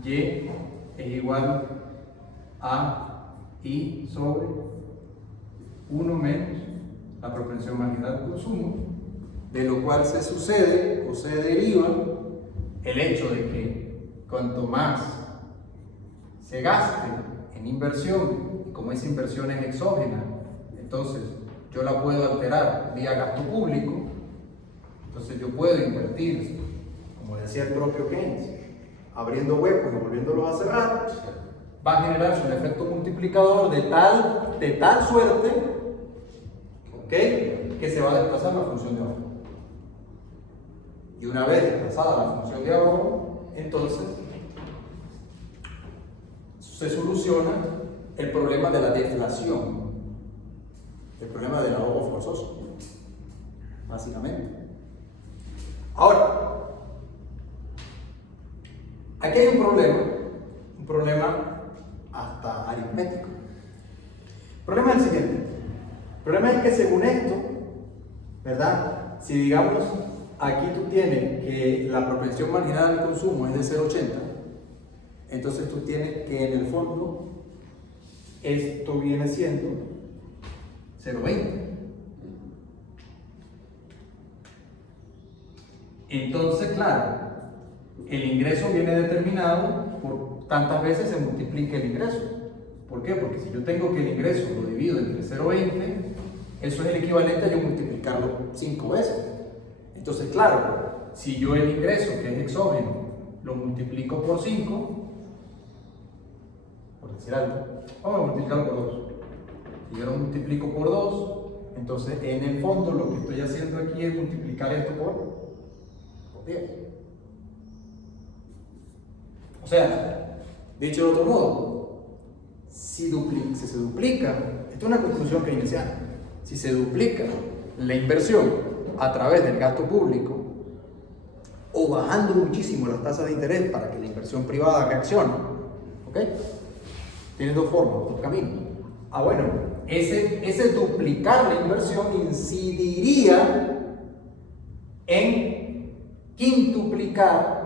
Y es igual a I sobre 1 menos la propensión marginal al consumo, de lo cual se sucede o se deriva el hecho de que cuanto más se gaste en inversión, y como esa inversión es exógena, entonces yo la puedo alterar vía gasto público, entonces yo puedo invertir, como decía el propio Keynes, abriendo huecos y volviéndolos a cerrar, va a generarse un efecto multiplicador de tal suerte, ¿ok?, que se va a desplazar la función de ahorro. Y una vez desplazada la función de ahorro, entonces se soluciona el problema de la deflación, el problema del ahorro forzoso, básicamente. Ahora, aquí hay un problema hasta aritmético. El problema es el siguiente. El problema es que según esto, ¿verdad? Si digamos, aquí tú tienes que la propensión marginal al consumo es de 0,80, entonces tú tienes que en el fondo esto viene siendo 0,20. Entonces, claro, el ingreso viene determinado por tantas veces se multiplica el ingreso. ¿Por qué? Porque si yo tengo que el ingreso lo divido entre 0,20, eso es el equivalente a yo multiplicarlo 5 veces. Entonces, claro, si yo el ingreso, que es exógeno, lo multiplico por 5, por decir algo, vamos a multiplicarlo por 2. Si yo lo multiplico por 2, entonces en el fondo lo que estoy haciendo aquí es multiplicar esto por 10. O sea, dicho de otro modo, si se duplica, esto es una conclusión keynesiana, si se duplica la inversión a través del gasto público o bajando muchísimo las tasas de interés para que la inversión privada reaccione, ¿ok? Tiene dos formas, dos caminos. Bueno, ese duplicar la inversión incidiría en quintuplicar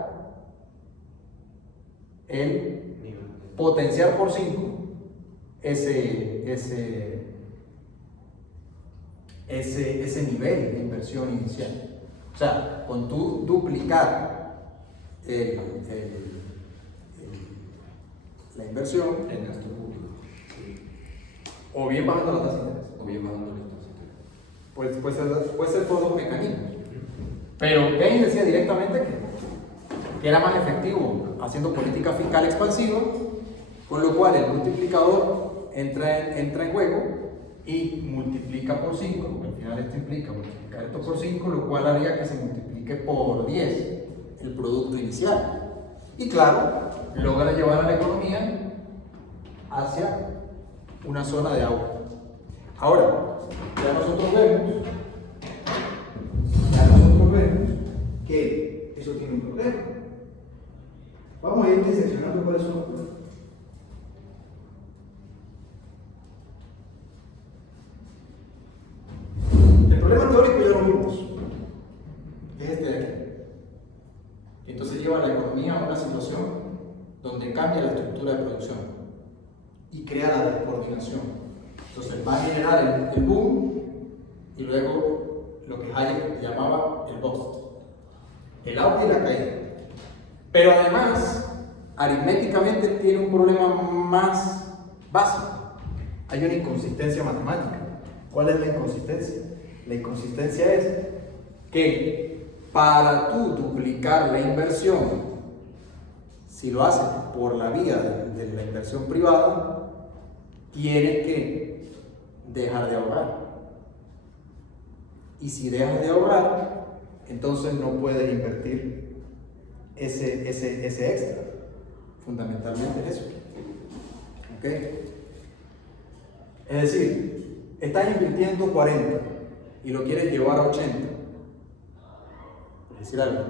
el potenciar por 5 ese nivel de inversión inicial. O sea, con tu duplicar la inversión, El gasto público. o bien bajando la tasa de interés, O bien bajando las tasas de interés. pues puede ser por dos mecanismos. Pero Keynes decía directamente que era más efectivo haciendo política fiscal expansiva, con lo cual el multiplicador entra en juego y multiplica por 5, porque al final esto implica multiplicar esto por 5, lo cual haría que se multiplique por 10 el producto inicial. Y claro, logra llevar a la economía hacia una zona de agua. Ahora, ya nosotros vemos que eso tiene un problema. Vamos a ir diseccionando cuáles son los problemas. El problema teórico ya lo vimos, es este de aquí. Entonces lleva a la economía a una situación donde cambia la estructura de producción y crea la descoordinación. Entonces va a generar el boom y luego lo que Hayek llamaba el bust, el auge y la caída. Pero además, aritméticamente tiene un problema más básico. Hay una inconsistencia matemática. ¿Cuál es la inconsistencia? La inconsistencia es que para tú duplicar la inversión, si lo haces por la vía de la inversión privada, tienes que dejar de ahorrar. Y si dejas de ahorrar, entonces no puedes invertir ese extra. Fundamentalmente es eso. ¿Ok? Es decir, estás invirtiendo 40 y lo quieres llevar a 80. Por decir algo.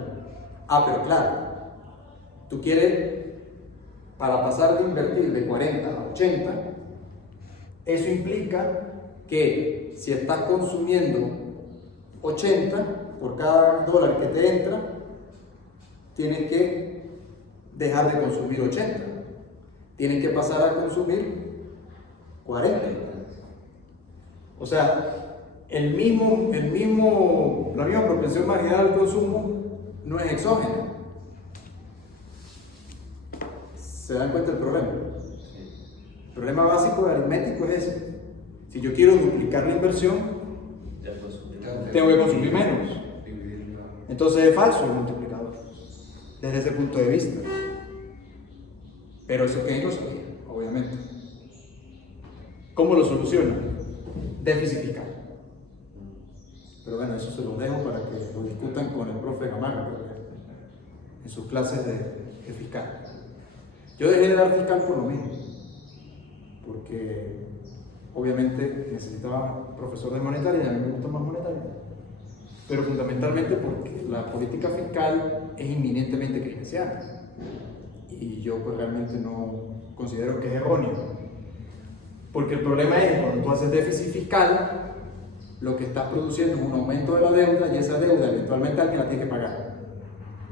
Pero claro, tú quieres para pasar de invertir de 40 a 80, eso implica que si estás consumiendo 80 por cada dólar que te entra, tienes que dejar de consumir 80. Tienes que pasar a consumir 40. O sea, la misma propensión marginal al consumo no es exógena. ¿Se dan cuenta del problema? El problema básico de aritmético es ese. Si yo quiero duplicar la inversión, tengo que consumir menos. Entonces es falso el multiplicador, desde ese punto de vista. Pero eso que lo sabía, obviamente. ¿Cómo lo soluciona? Déficit fiscal. Pero bueno, eso se lo dejo para que lo discutan con el profe Gamarra en sus clases de fiscal. Yo dejé de dar fiscal por lo mismo, porque obviamente necesitaba profesor de monetaria y a mí me gusta más monetaria, pero fundamentalmente porque la política fiscal es inminentemente keynesiana y yo pues realmente no considero que es erróneo, porque el problema es cuando tú haces déficit fiscal, lo que estás produciendo es un aumento de la deuda y esa deuda eventualmente alguien la tiene que pagar,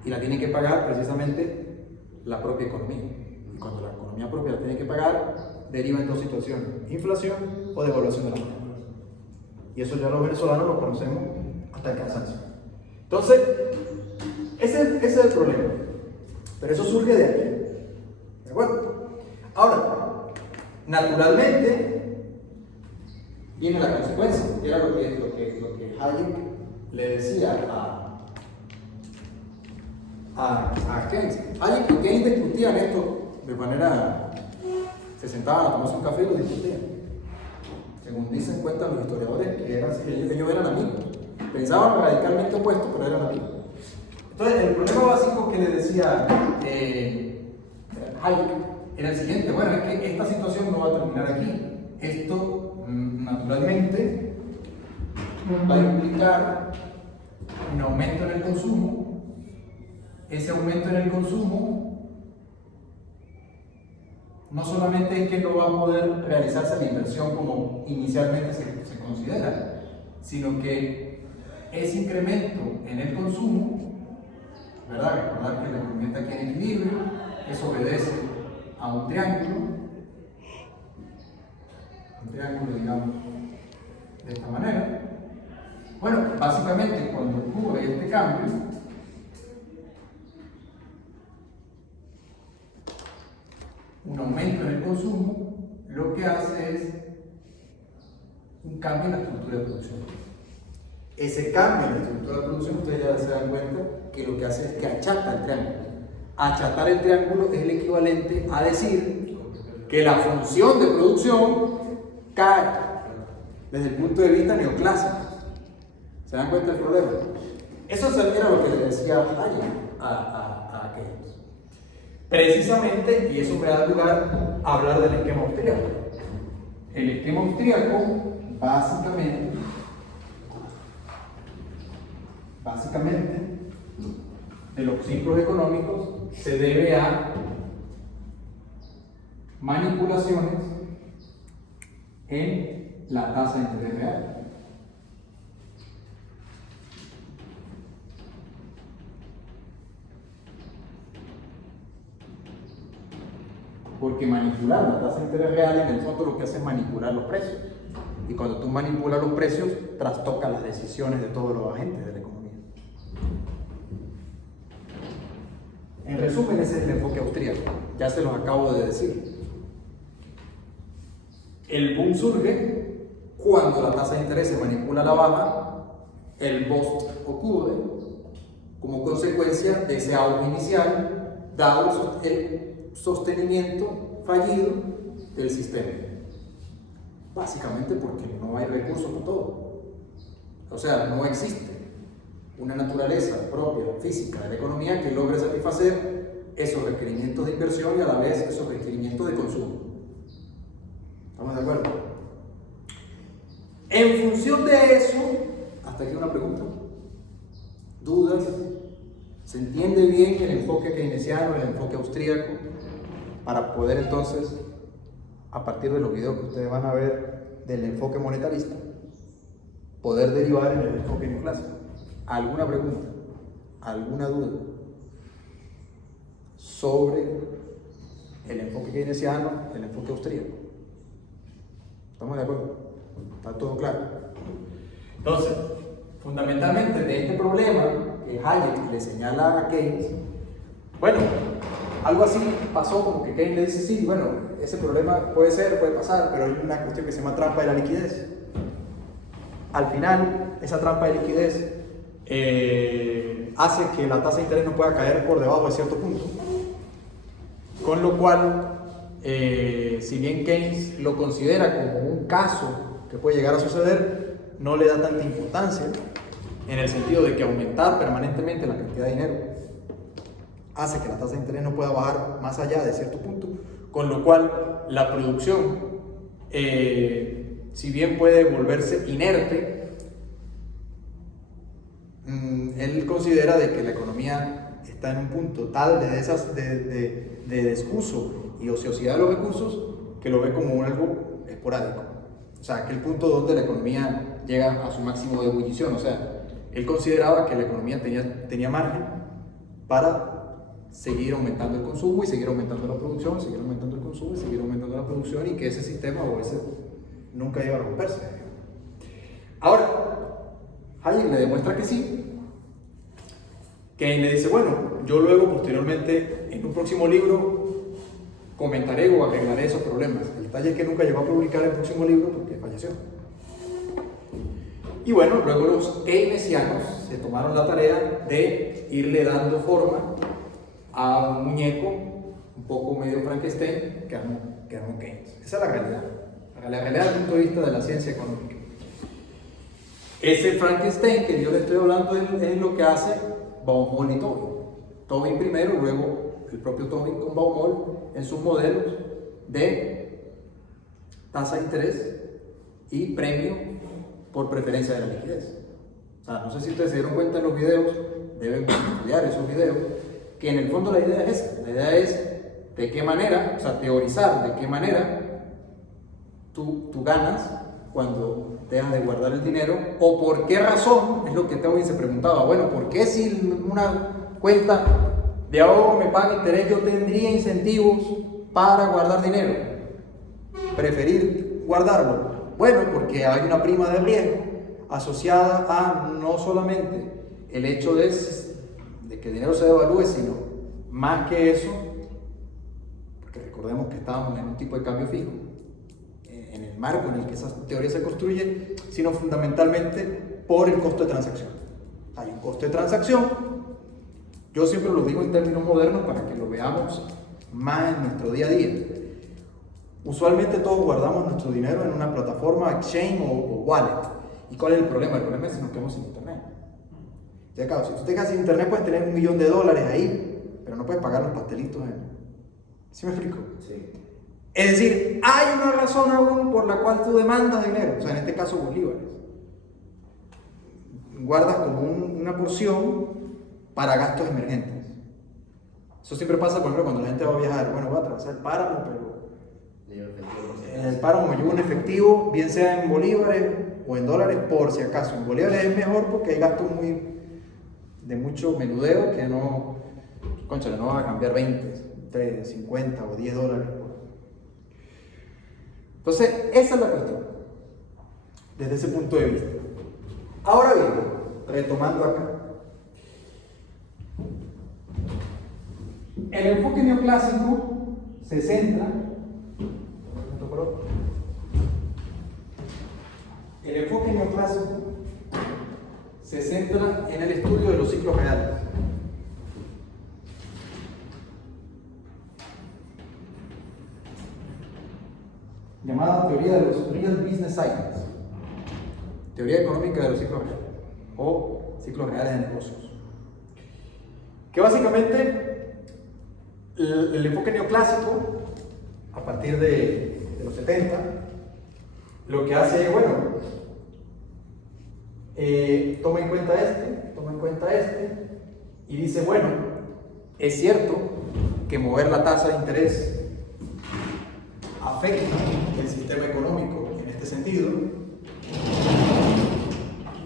y la tiene que pagar precisamente la propia economía. Y cuando la economía propia la tiene que pagar, deriva en dos situaciones: inflación o devaluación de la moneda. Y eso ya los venezolanos lo conocemos hasta el cansancio. Entonces, ese es el problema. Pero eso surge de aquí. ¿De acuerdo? Ahora, naturalmente, viene la consecuencia. Y era lo que Hayek le decía a Keynes. Hayek y Keynes discutían esto de manera, se sentaban a tomarse un café y lo discutían. Según dicen, cuentan los historiadores, que ellos eran amigos. Pensaban radicalmente opuestos, pero eran amigos. Entonces, el problema básico que le decía Hayek era el siguiente: bueno, es que esta situación no va a terminar aquí. Esto, naturalmente, va a implicar un aumento en el consumo. Ese aumento en el consumo no solamente es que no va a poder realizarse la inversión como inicialmente se considera, sino que ese incremento en el consumo, ¿verdad? Recordar que la economía está aquí en equilibrio, eso obedece a un triángulo, digamos, de esta manera. Bueno, básicamente cuando ocurre este cambio, un aumento en el consumo, lo que hace es un cambio en la estructura de producción. Ese cambio en la estructura de producción, ustedes ya se dan cuenta que lo que hace es que achata el triángulo. Achatar el triángulo es el equivalente a decir que la función de producción cae desde el punto de vista neoclásico. ¿Se dan cuenta del problema? Eso era lo que le decía Hayek a Keynes. Precisamente, y eso me da lugar a hablar del esquema austríaco. El esquema austríaco, básicamente, de los ciclos económicos, se debe a manipulaciones en la tasa de interés real. Porque manipular la tasa de interés real en el fondo lo que hace es manipular los precios. Y cuando tú manipulas los precios, trastocas las decisiones de todos los agentes de la economía. En resumen, ese es el enfoque austríaco. Ya se los acabo de decir. El boom surge cuando la tasa de interés se manipula a la baja, el bust ocurre como consecuencia de ese auge inicial, dado el sostenimiento fallido del sistema. Básicamente porque no hay recursos para todo. O sea, no existe una naturaleza propia, física de la economía que logre satisfacer esos requerimientos de inversión y a la vez esos requerimientos de consumo. ¿Estamos de acuerdo? En función de eso, hasta aquí una pregunta. ¿Dudas? ¿Se entiende bien el enfoque keynesiano, el enfoque austríaco? para poder entonces, a partir de los videos que ustedes van a ver del enfoque monetarista, poder derivar en el enfoque neoclásico. ¿Alguna pregunta? ¿Alguna duda sobre el enfoque keynesiano, el enfoque austríaco? ¿Estamos de acuerdo? ¿Está todo claro? Entonces, fundamentalmente de este problema que Hayek le señala a Keynes, bueno, algo así pasó como que Keynes le dice, sí, bueno, ese problema puede ser, puede pasar, pero hay una cuestión que se llama trampa de la liquidez. Al final, esa trampa de liquidez hace que la tasa de interés no pueda caer por debajo de cierto punto. Con lo cual, si bien Keynes lo considera como un caso que puede llegar a suceder, no le da tanta importancia en el sentido de que aumentar permanentemente la cantidad de dinero hace que la tasa de interés no pueda bajar más allá de cierto punto, con lo cual la producción, si bien puede volverse inerte, él considera de que la economía está en un punto tal de desuso y ociosidad de los recursos que lo ve como algo esporádico. O sea, aquel punto donde la economía llega a su máximo de ebullición. O sea, él consideraba que la economía tenía margen para seguir aumentando el consumo y seguir aumentando la producción, seguir aumentando el consumo y seguir aumentando la producción, y que ese sistema o ese nunca iba a romperse. Ahora, Hayek le demuestra que sí. Keynes le dice, bueno, yo luego posteriormente en un próximo libro comentaré o arreglaré esos problemas. El detalle es que nunca llegó a publicar el próximo libro porque falleció. Y bueno, luego los keynesianos se tomaron la tarea de irle dando forma a un muñeco un poco medio Frankenstein que armó Keynes. Esa es la realidad. La realidad desde el punto de vista de la ciencia económica. Ese Frankenstein que yo le estoy hablando es lo que hace Baumol y Tobin. Tobin primero, luego el propio Tobin con Baumol en sus modelos de tasa de interés y premio por preferencia de la liquidez. O sea, no sé si ustedes se dieron cuenta en los videos, deben estudiar esos videos, que en el fondo la idea es esa. La idea es de qué manera, o sea, teorizar de qué manera tú ganas cuando dejas de guardar el dinero, o por qué razón, es lo que Tobin se preguntaba, bueno, ¿por qué si una cuenta de ahorro me paga interés yo tendría incentivos para guardar dinero? Preferir guardarlo. Bueno, porque hay una prima de riesgo asociada a no solamente el hecho de que el dinero se devalúe, sino más que eso, porque recordemos que estábamos en un tipo de cambio fijo, en el marco en el que esa teoría se construye, sino fundamentalmente por el costo de transacción. Hay un costo de transacción, yo siempre lo digo en términos modernos para que lo veamos más en nuestro día a día. Usualmente todos guardamos nuestro dinero en una plataforma, exchange o wallet. ¿Y cuál es el problema? El problema es si nos quedamos sin internet. Ya, claro, si tú te quedas sin internet puedes tener $1.000.000 ahí, pero no puedes pagar los pastelitos. ¿Sí me explico? Sí. Es decir, hay una razón aún por la cual tú demandas dinero, o sea, en este caso bolívares. Guardas como una porción para gastos emergentes. Eso siempre pasa, por ejemplo, cuando la gente va a viajar. Bueno, voy a atravesar el páramo, pero en el páramo me llevo un efectivo, bien sea en bolívares o en dólares, por si acaso. En bolívares es mejor porque hay gastos de mucho menudeo que no, concha, no van a cambiar 20, 50 o $10. Entonces, esa es la cuestión, desde ese punto de vista. Ahora bien, retomando acá, el enfoque neoclásico se centra, en el estudio de los ciclos reales. Llamada teoría de los Real Business Cycles, teoría económica de los ciclos reales o ciclos reales de negocios, que básicamente el enfoque neoclásico a partir de los 70 lo que hace es, bueno, toma en cuenta este y dice, bueno, es cierto que mover la tasa de interés afectan el sistema económico en este sentido,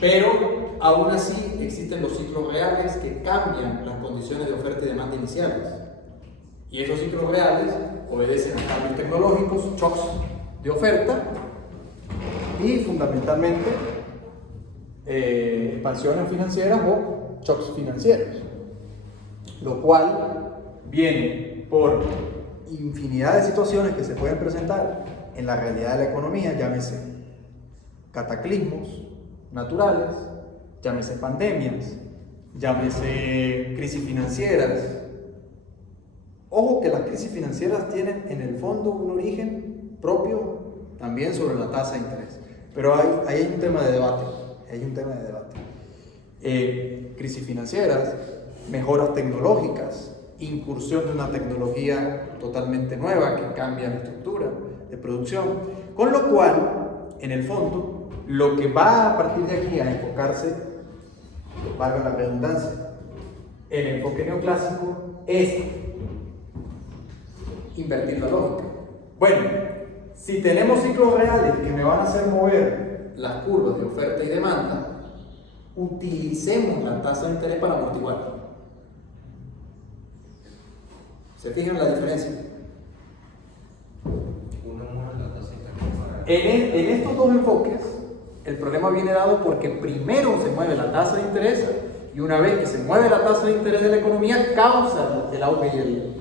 pero aún así existen los ciclos reales que cambian las condiciones de oferta y demanda iniciales. Y esos ciclos reales obedecen a cambios tecnológicos, shocks de oferta y fundamentalmente expansiones financieras o shocks financieros, lo cual viene por infinidad de situaciones que se pueden presentar en la realidad de la economía, llámese cataclismos naturales, llámese pandemias, llámese crisis financieras. Ojo que las crisis financieras tienen en el fondo un origen propio también sobre la tasa de interés, pero ahí hay un tema de debate, crisis financieras, mejoras tecnológicas, incursión de una tecnología totalmente nueva que cambia la estructura de producción, con lo cual, en el fondo, lo que va a partir de aquí a enfocarse, valga la redundancia, el enfoque neoclásico es invertir la lógica. Bueno, si tenemos ciclos reales que me van a hacer mover las curvas de oferta y demanda, utilicemos la tasa de interés para amortiguar. ¿Se fijan la diferencia? Uno mueve la tasa de interés para... En estos dos enfoques, el problema viene dado porque primero se mueve la tasa de interés y una vez que se mueve la tasa de interés de la economía, causa el auge y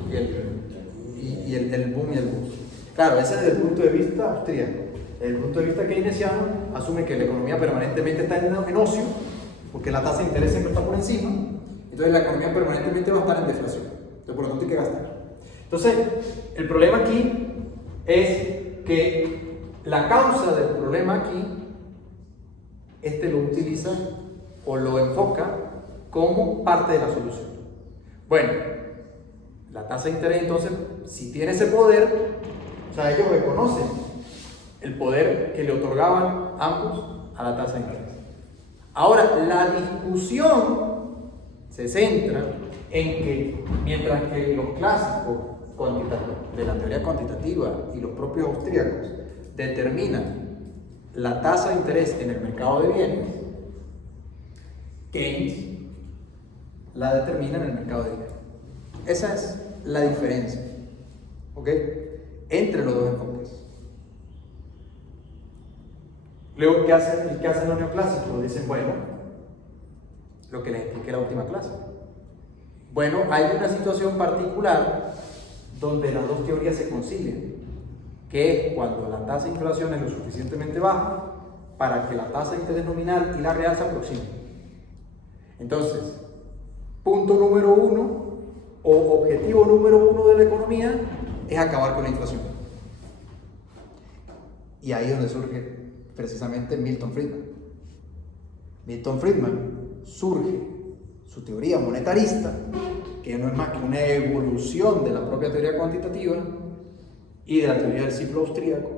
el boom y el bust. Claro, ese es desde el punto de vista austríaco. Desde el punto de vista keynesiano, asume que la economía permanentemente está en ocio, porque la tasa de interés siempre está por encima, entonces la economía permanentemente va a estar en deflación. Entonces, por lo tanto, hay que gastar. Entonces, el problema aquí es que la causa del problema aquí, lo utiliza o lo enfoca como parte de la solución. Bueno, la tasa de interés, entonces, si tiene ese poder, o sea, ellos reconocen el poder que le otorgaban ambos a la tasa de interés. Ahora, la discusión se centra en que, mientras que los clásicos de la teoría cuantitativa y los propios austríacos determinan la tasa de interés en el mercado de bienes, Keynes la determina en el mercado de dinero. Esa es la diferencia, ¿ok?, entre los dos enfoques. Luego, ¿qué hacen los neoclásicos? Dicen, bueno, lo que les expliqué en la última clase. Bueno, hay una situación particular donde las dos teorías se concilian, que es cuando la tasa de inflación es lo suficientemente baja para que la tasa de interés nominal y la real se aproximen. Entonces, punto número uno o objetivo número uno de la economía es acabar con la inflación. Y ahí es donde surge precisamente Milton Friedman. Milton Friedman surge su teoría monetarista, que no es más que una evolución de la propia teoría cuantitativa y de la teoría del ciclo austríaco,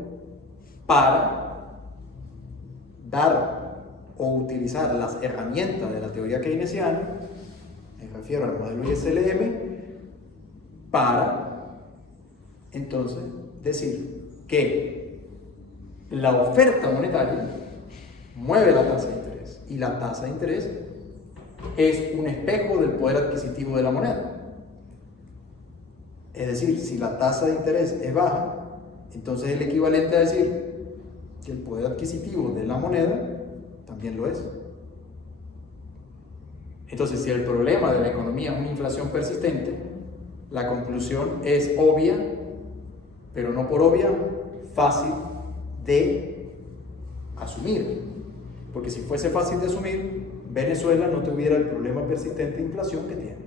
para dar o utilizar las herramientas de la teoría keynesiana, me refiero al modelo ISLM, para entonces decir que la oferta monetaria mueve la tasa de interés y la tasa de interés es un espejo del poder adquisitivo de la moneda. Es decir, si la tasa de interés es baja, entonces es el equivalente a decir que el poder adquisitivo de la moneda también lo es. Entonces, si el problema de la economía es una inflación persistente, la conclusión es obvia, pero no por obvia, fácil de asumir. Porque si fuese fácil de asumir, Venezuela no tuviera el problema persistente de inflación que tiene.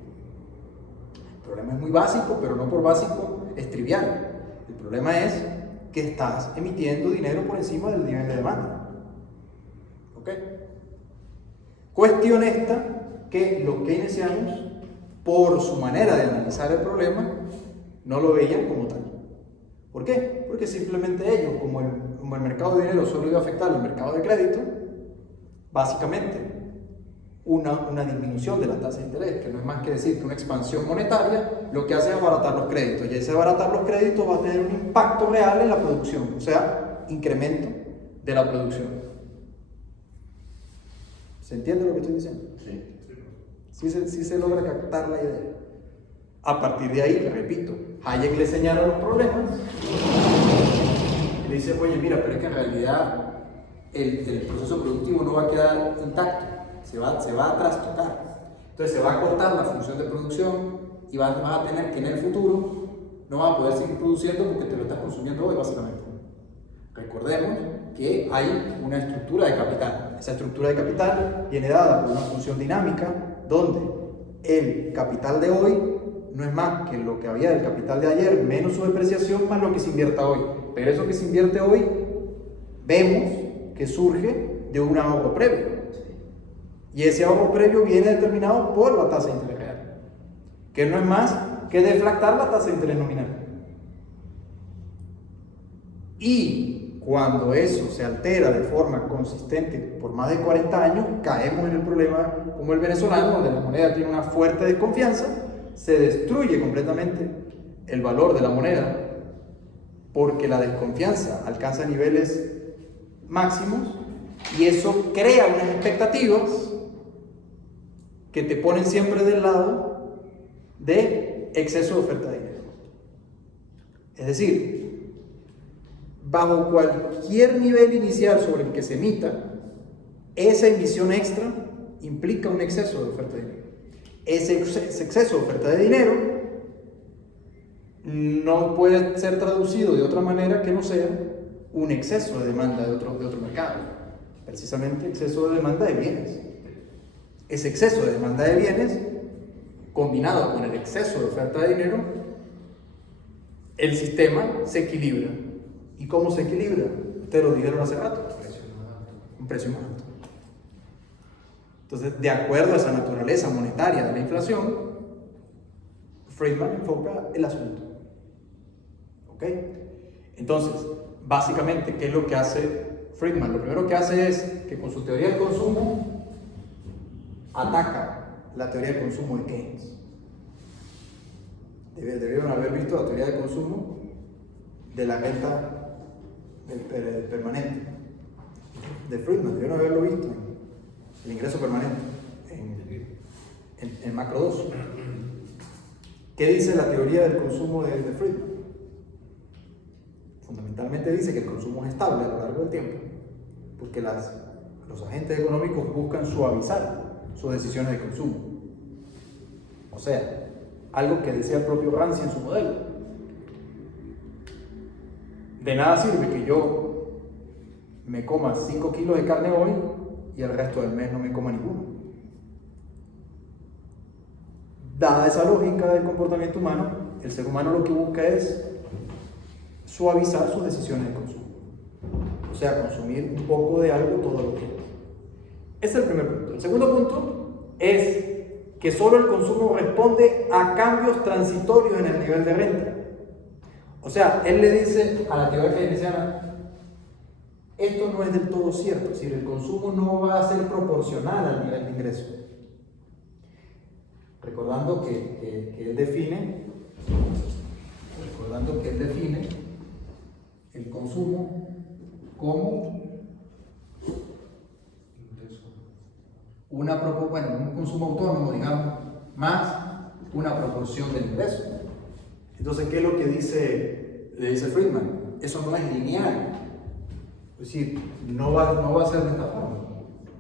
El problema es muy básico, pero no por básico es trivial. El problema es que estás emitiendo dinero por encima del nivel de demanda. ¿Ok? Cuestión esta que los keynesianos, por su manera de analizar el problema, no lo veían como tal. ¿Por qué? Porque simplemente ellos, como el mercado de dinero solo iba a afectar al mercado de crédito, básicamente una disminución de la tasa de interés, que no es más que decir que una expansión monetaria lo que hace es abaratar los créditos, y ese abaratar los créditos va a tener un impacto real en la producción, o sea, incremento de la producción. ¿Se entiende lo que estoy diciendo? Sí se logra captar la idea. A partir de ahí, repito, Hayek le señala los problemas y le dice, oye, mira, pero es que en realidad el proceso productivo no va a quedar intacto, se va a trastocar. Entonces se va a cortar la función de producción y vas a tener que en el futuro no vas a poder seguir produciendo porque te lo estás consumiendo hoy, básicamente. Recordemos que hay una estructura de capital. Esa estructura de capital viene dada por una función dinámica donde el capital de hoy no es más que lo que había del capital de ayer menos su depreciación más lo que se invierta hoy. Pero eso que se invierte hoy vemos que surge de un ahorro previo. Y ese ahorro previo viene determinado por la tasa de interés real, que no es más que deflactar la tasa de interés nominal. Y cuando eso se altera de forma consistente por más de 40 años, caemos en el problema como el venezolano, donde la moneda tiene una fuerte desconfianza, se destruye completamente el valor de la moneda porque la desconfianza alcanza niveles máximos y eso crea unas expectativas que te ponen siempre del lado de exceso de oferta de dinero. Es decir, bajo cualquier nivel inicial sobre el que se emita, esa emisión extra implica un exceso de oferta de dinero. Ese exceso de oferta de dinero no puede ser traducido de otra manera que no sea un exceso de demanda de otro mercado, precisamente exceso de demanda de bienes. Ese exceso de demanda de bienes, combinado con el exceso de oferta de dinero, el sistema se equilibra. ¿Y cómo se equilibra? Te lo dijeron hace rato. Un precio más alto. Entonces, de acuerdo a esa naturaleza monetaria de la inflación, Friedman enfoca el asunto. ¿Ok? Entonces, básicamente, ¿qué es lo que hace Friedman? Lo primero que hace es que con su teoría del consumo ataca la teoría del consumo de Keynes. Deberían haber visto la teoría del consumo de la renta permanente de Friedman, deberían haberlo visto, el ingreso permanente en macro 2. ¿Qué dice la teoría del consumo de Friedman? Fundamentalmente dice que el consumo es estable a lo largo del tiempo porque los agentes económicos buscan suavizar sus decisiones de consumo. O sea, algo que decía el propio Ramsey en su modelo. De nada sirve que yo me coma 5 kilos de carne hoy y el resto del mes no me coma ninguno. Dada esa lógica del comportamiento humano, el ser humano lo que busca es suavizar sus decisiones de consumo. O sea, consumir un poco de algo todos los días. Ese es el primer punto. El segundo punto es que solo el consumo responde a cambios transitorios en el nivel de renta. O sea, él le dice a la teoría keynesiana, esto no es del todo cierto, es decir, el consumo no va a ser proporcional al nivel de ingreso. Recordando que él define el consumo como un consumo autónomo, digamos, más una proporción del ingreso. Entonces, ¿qué es lo que le dice Friedman? Eso no es lineal. Es decir, no va a ser de esta forma.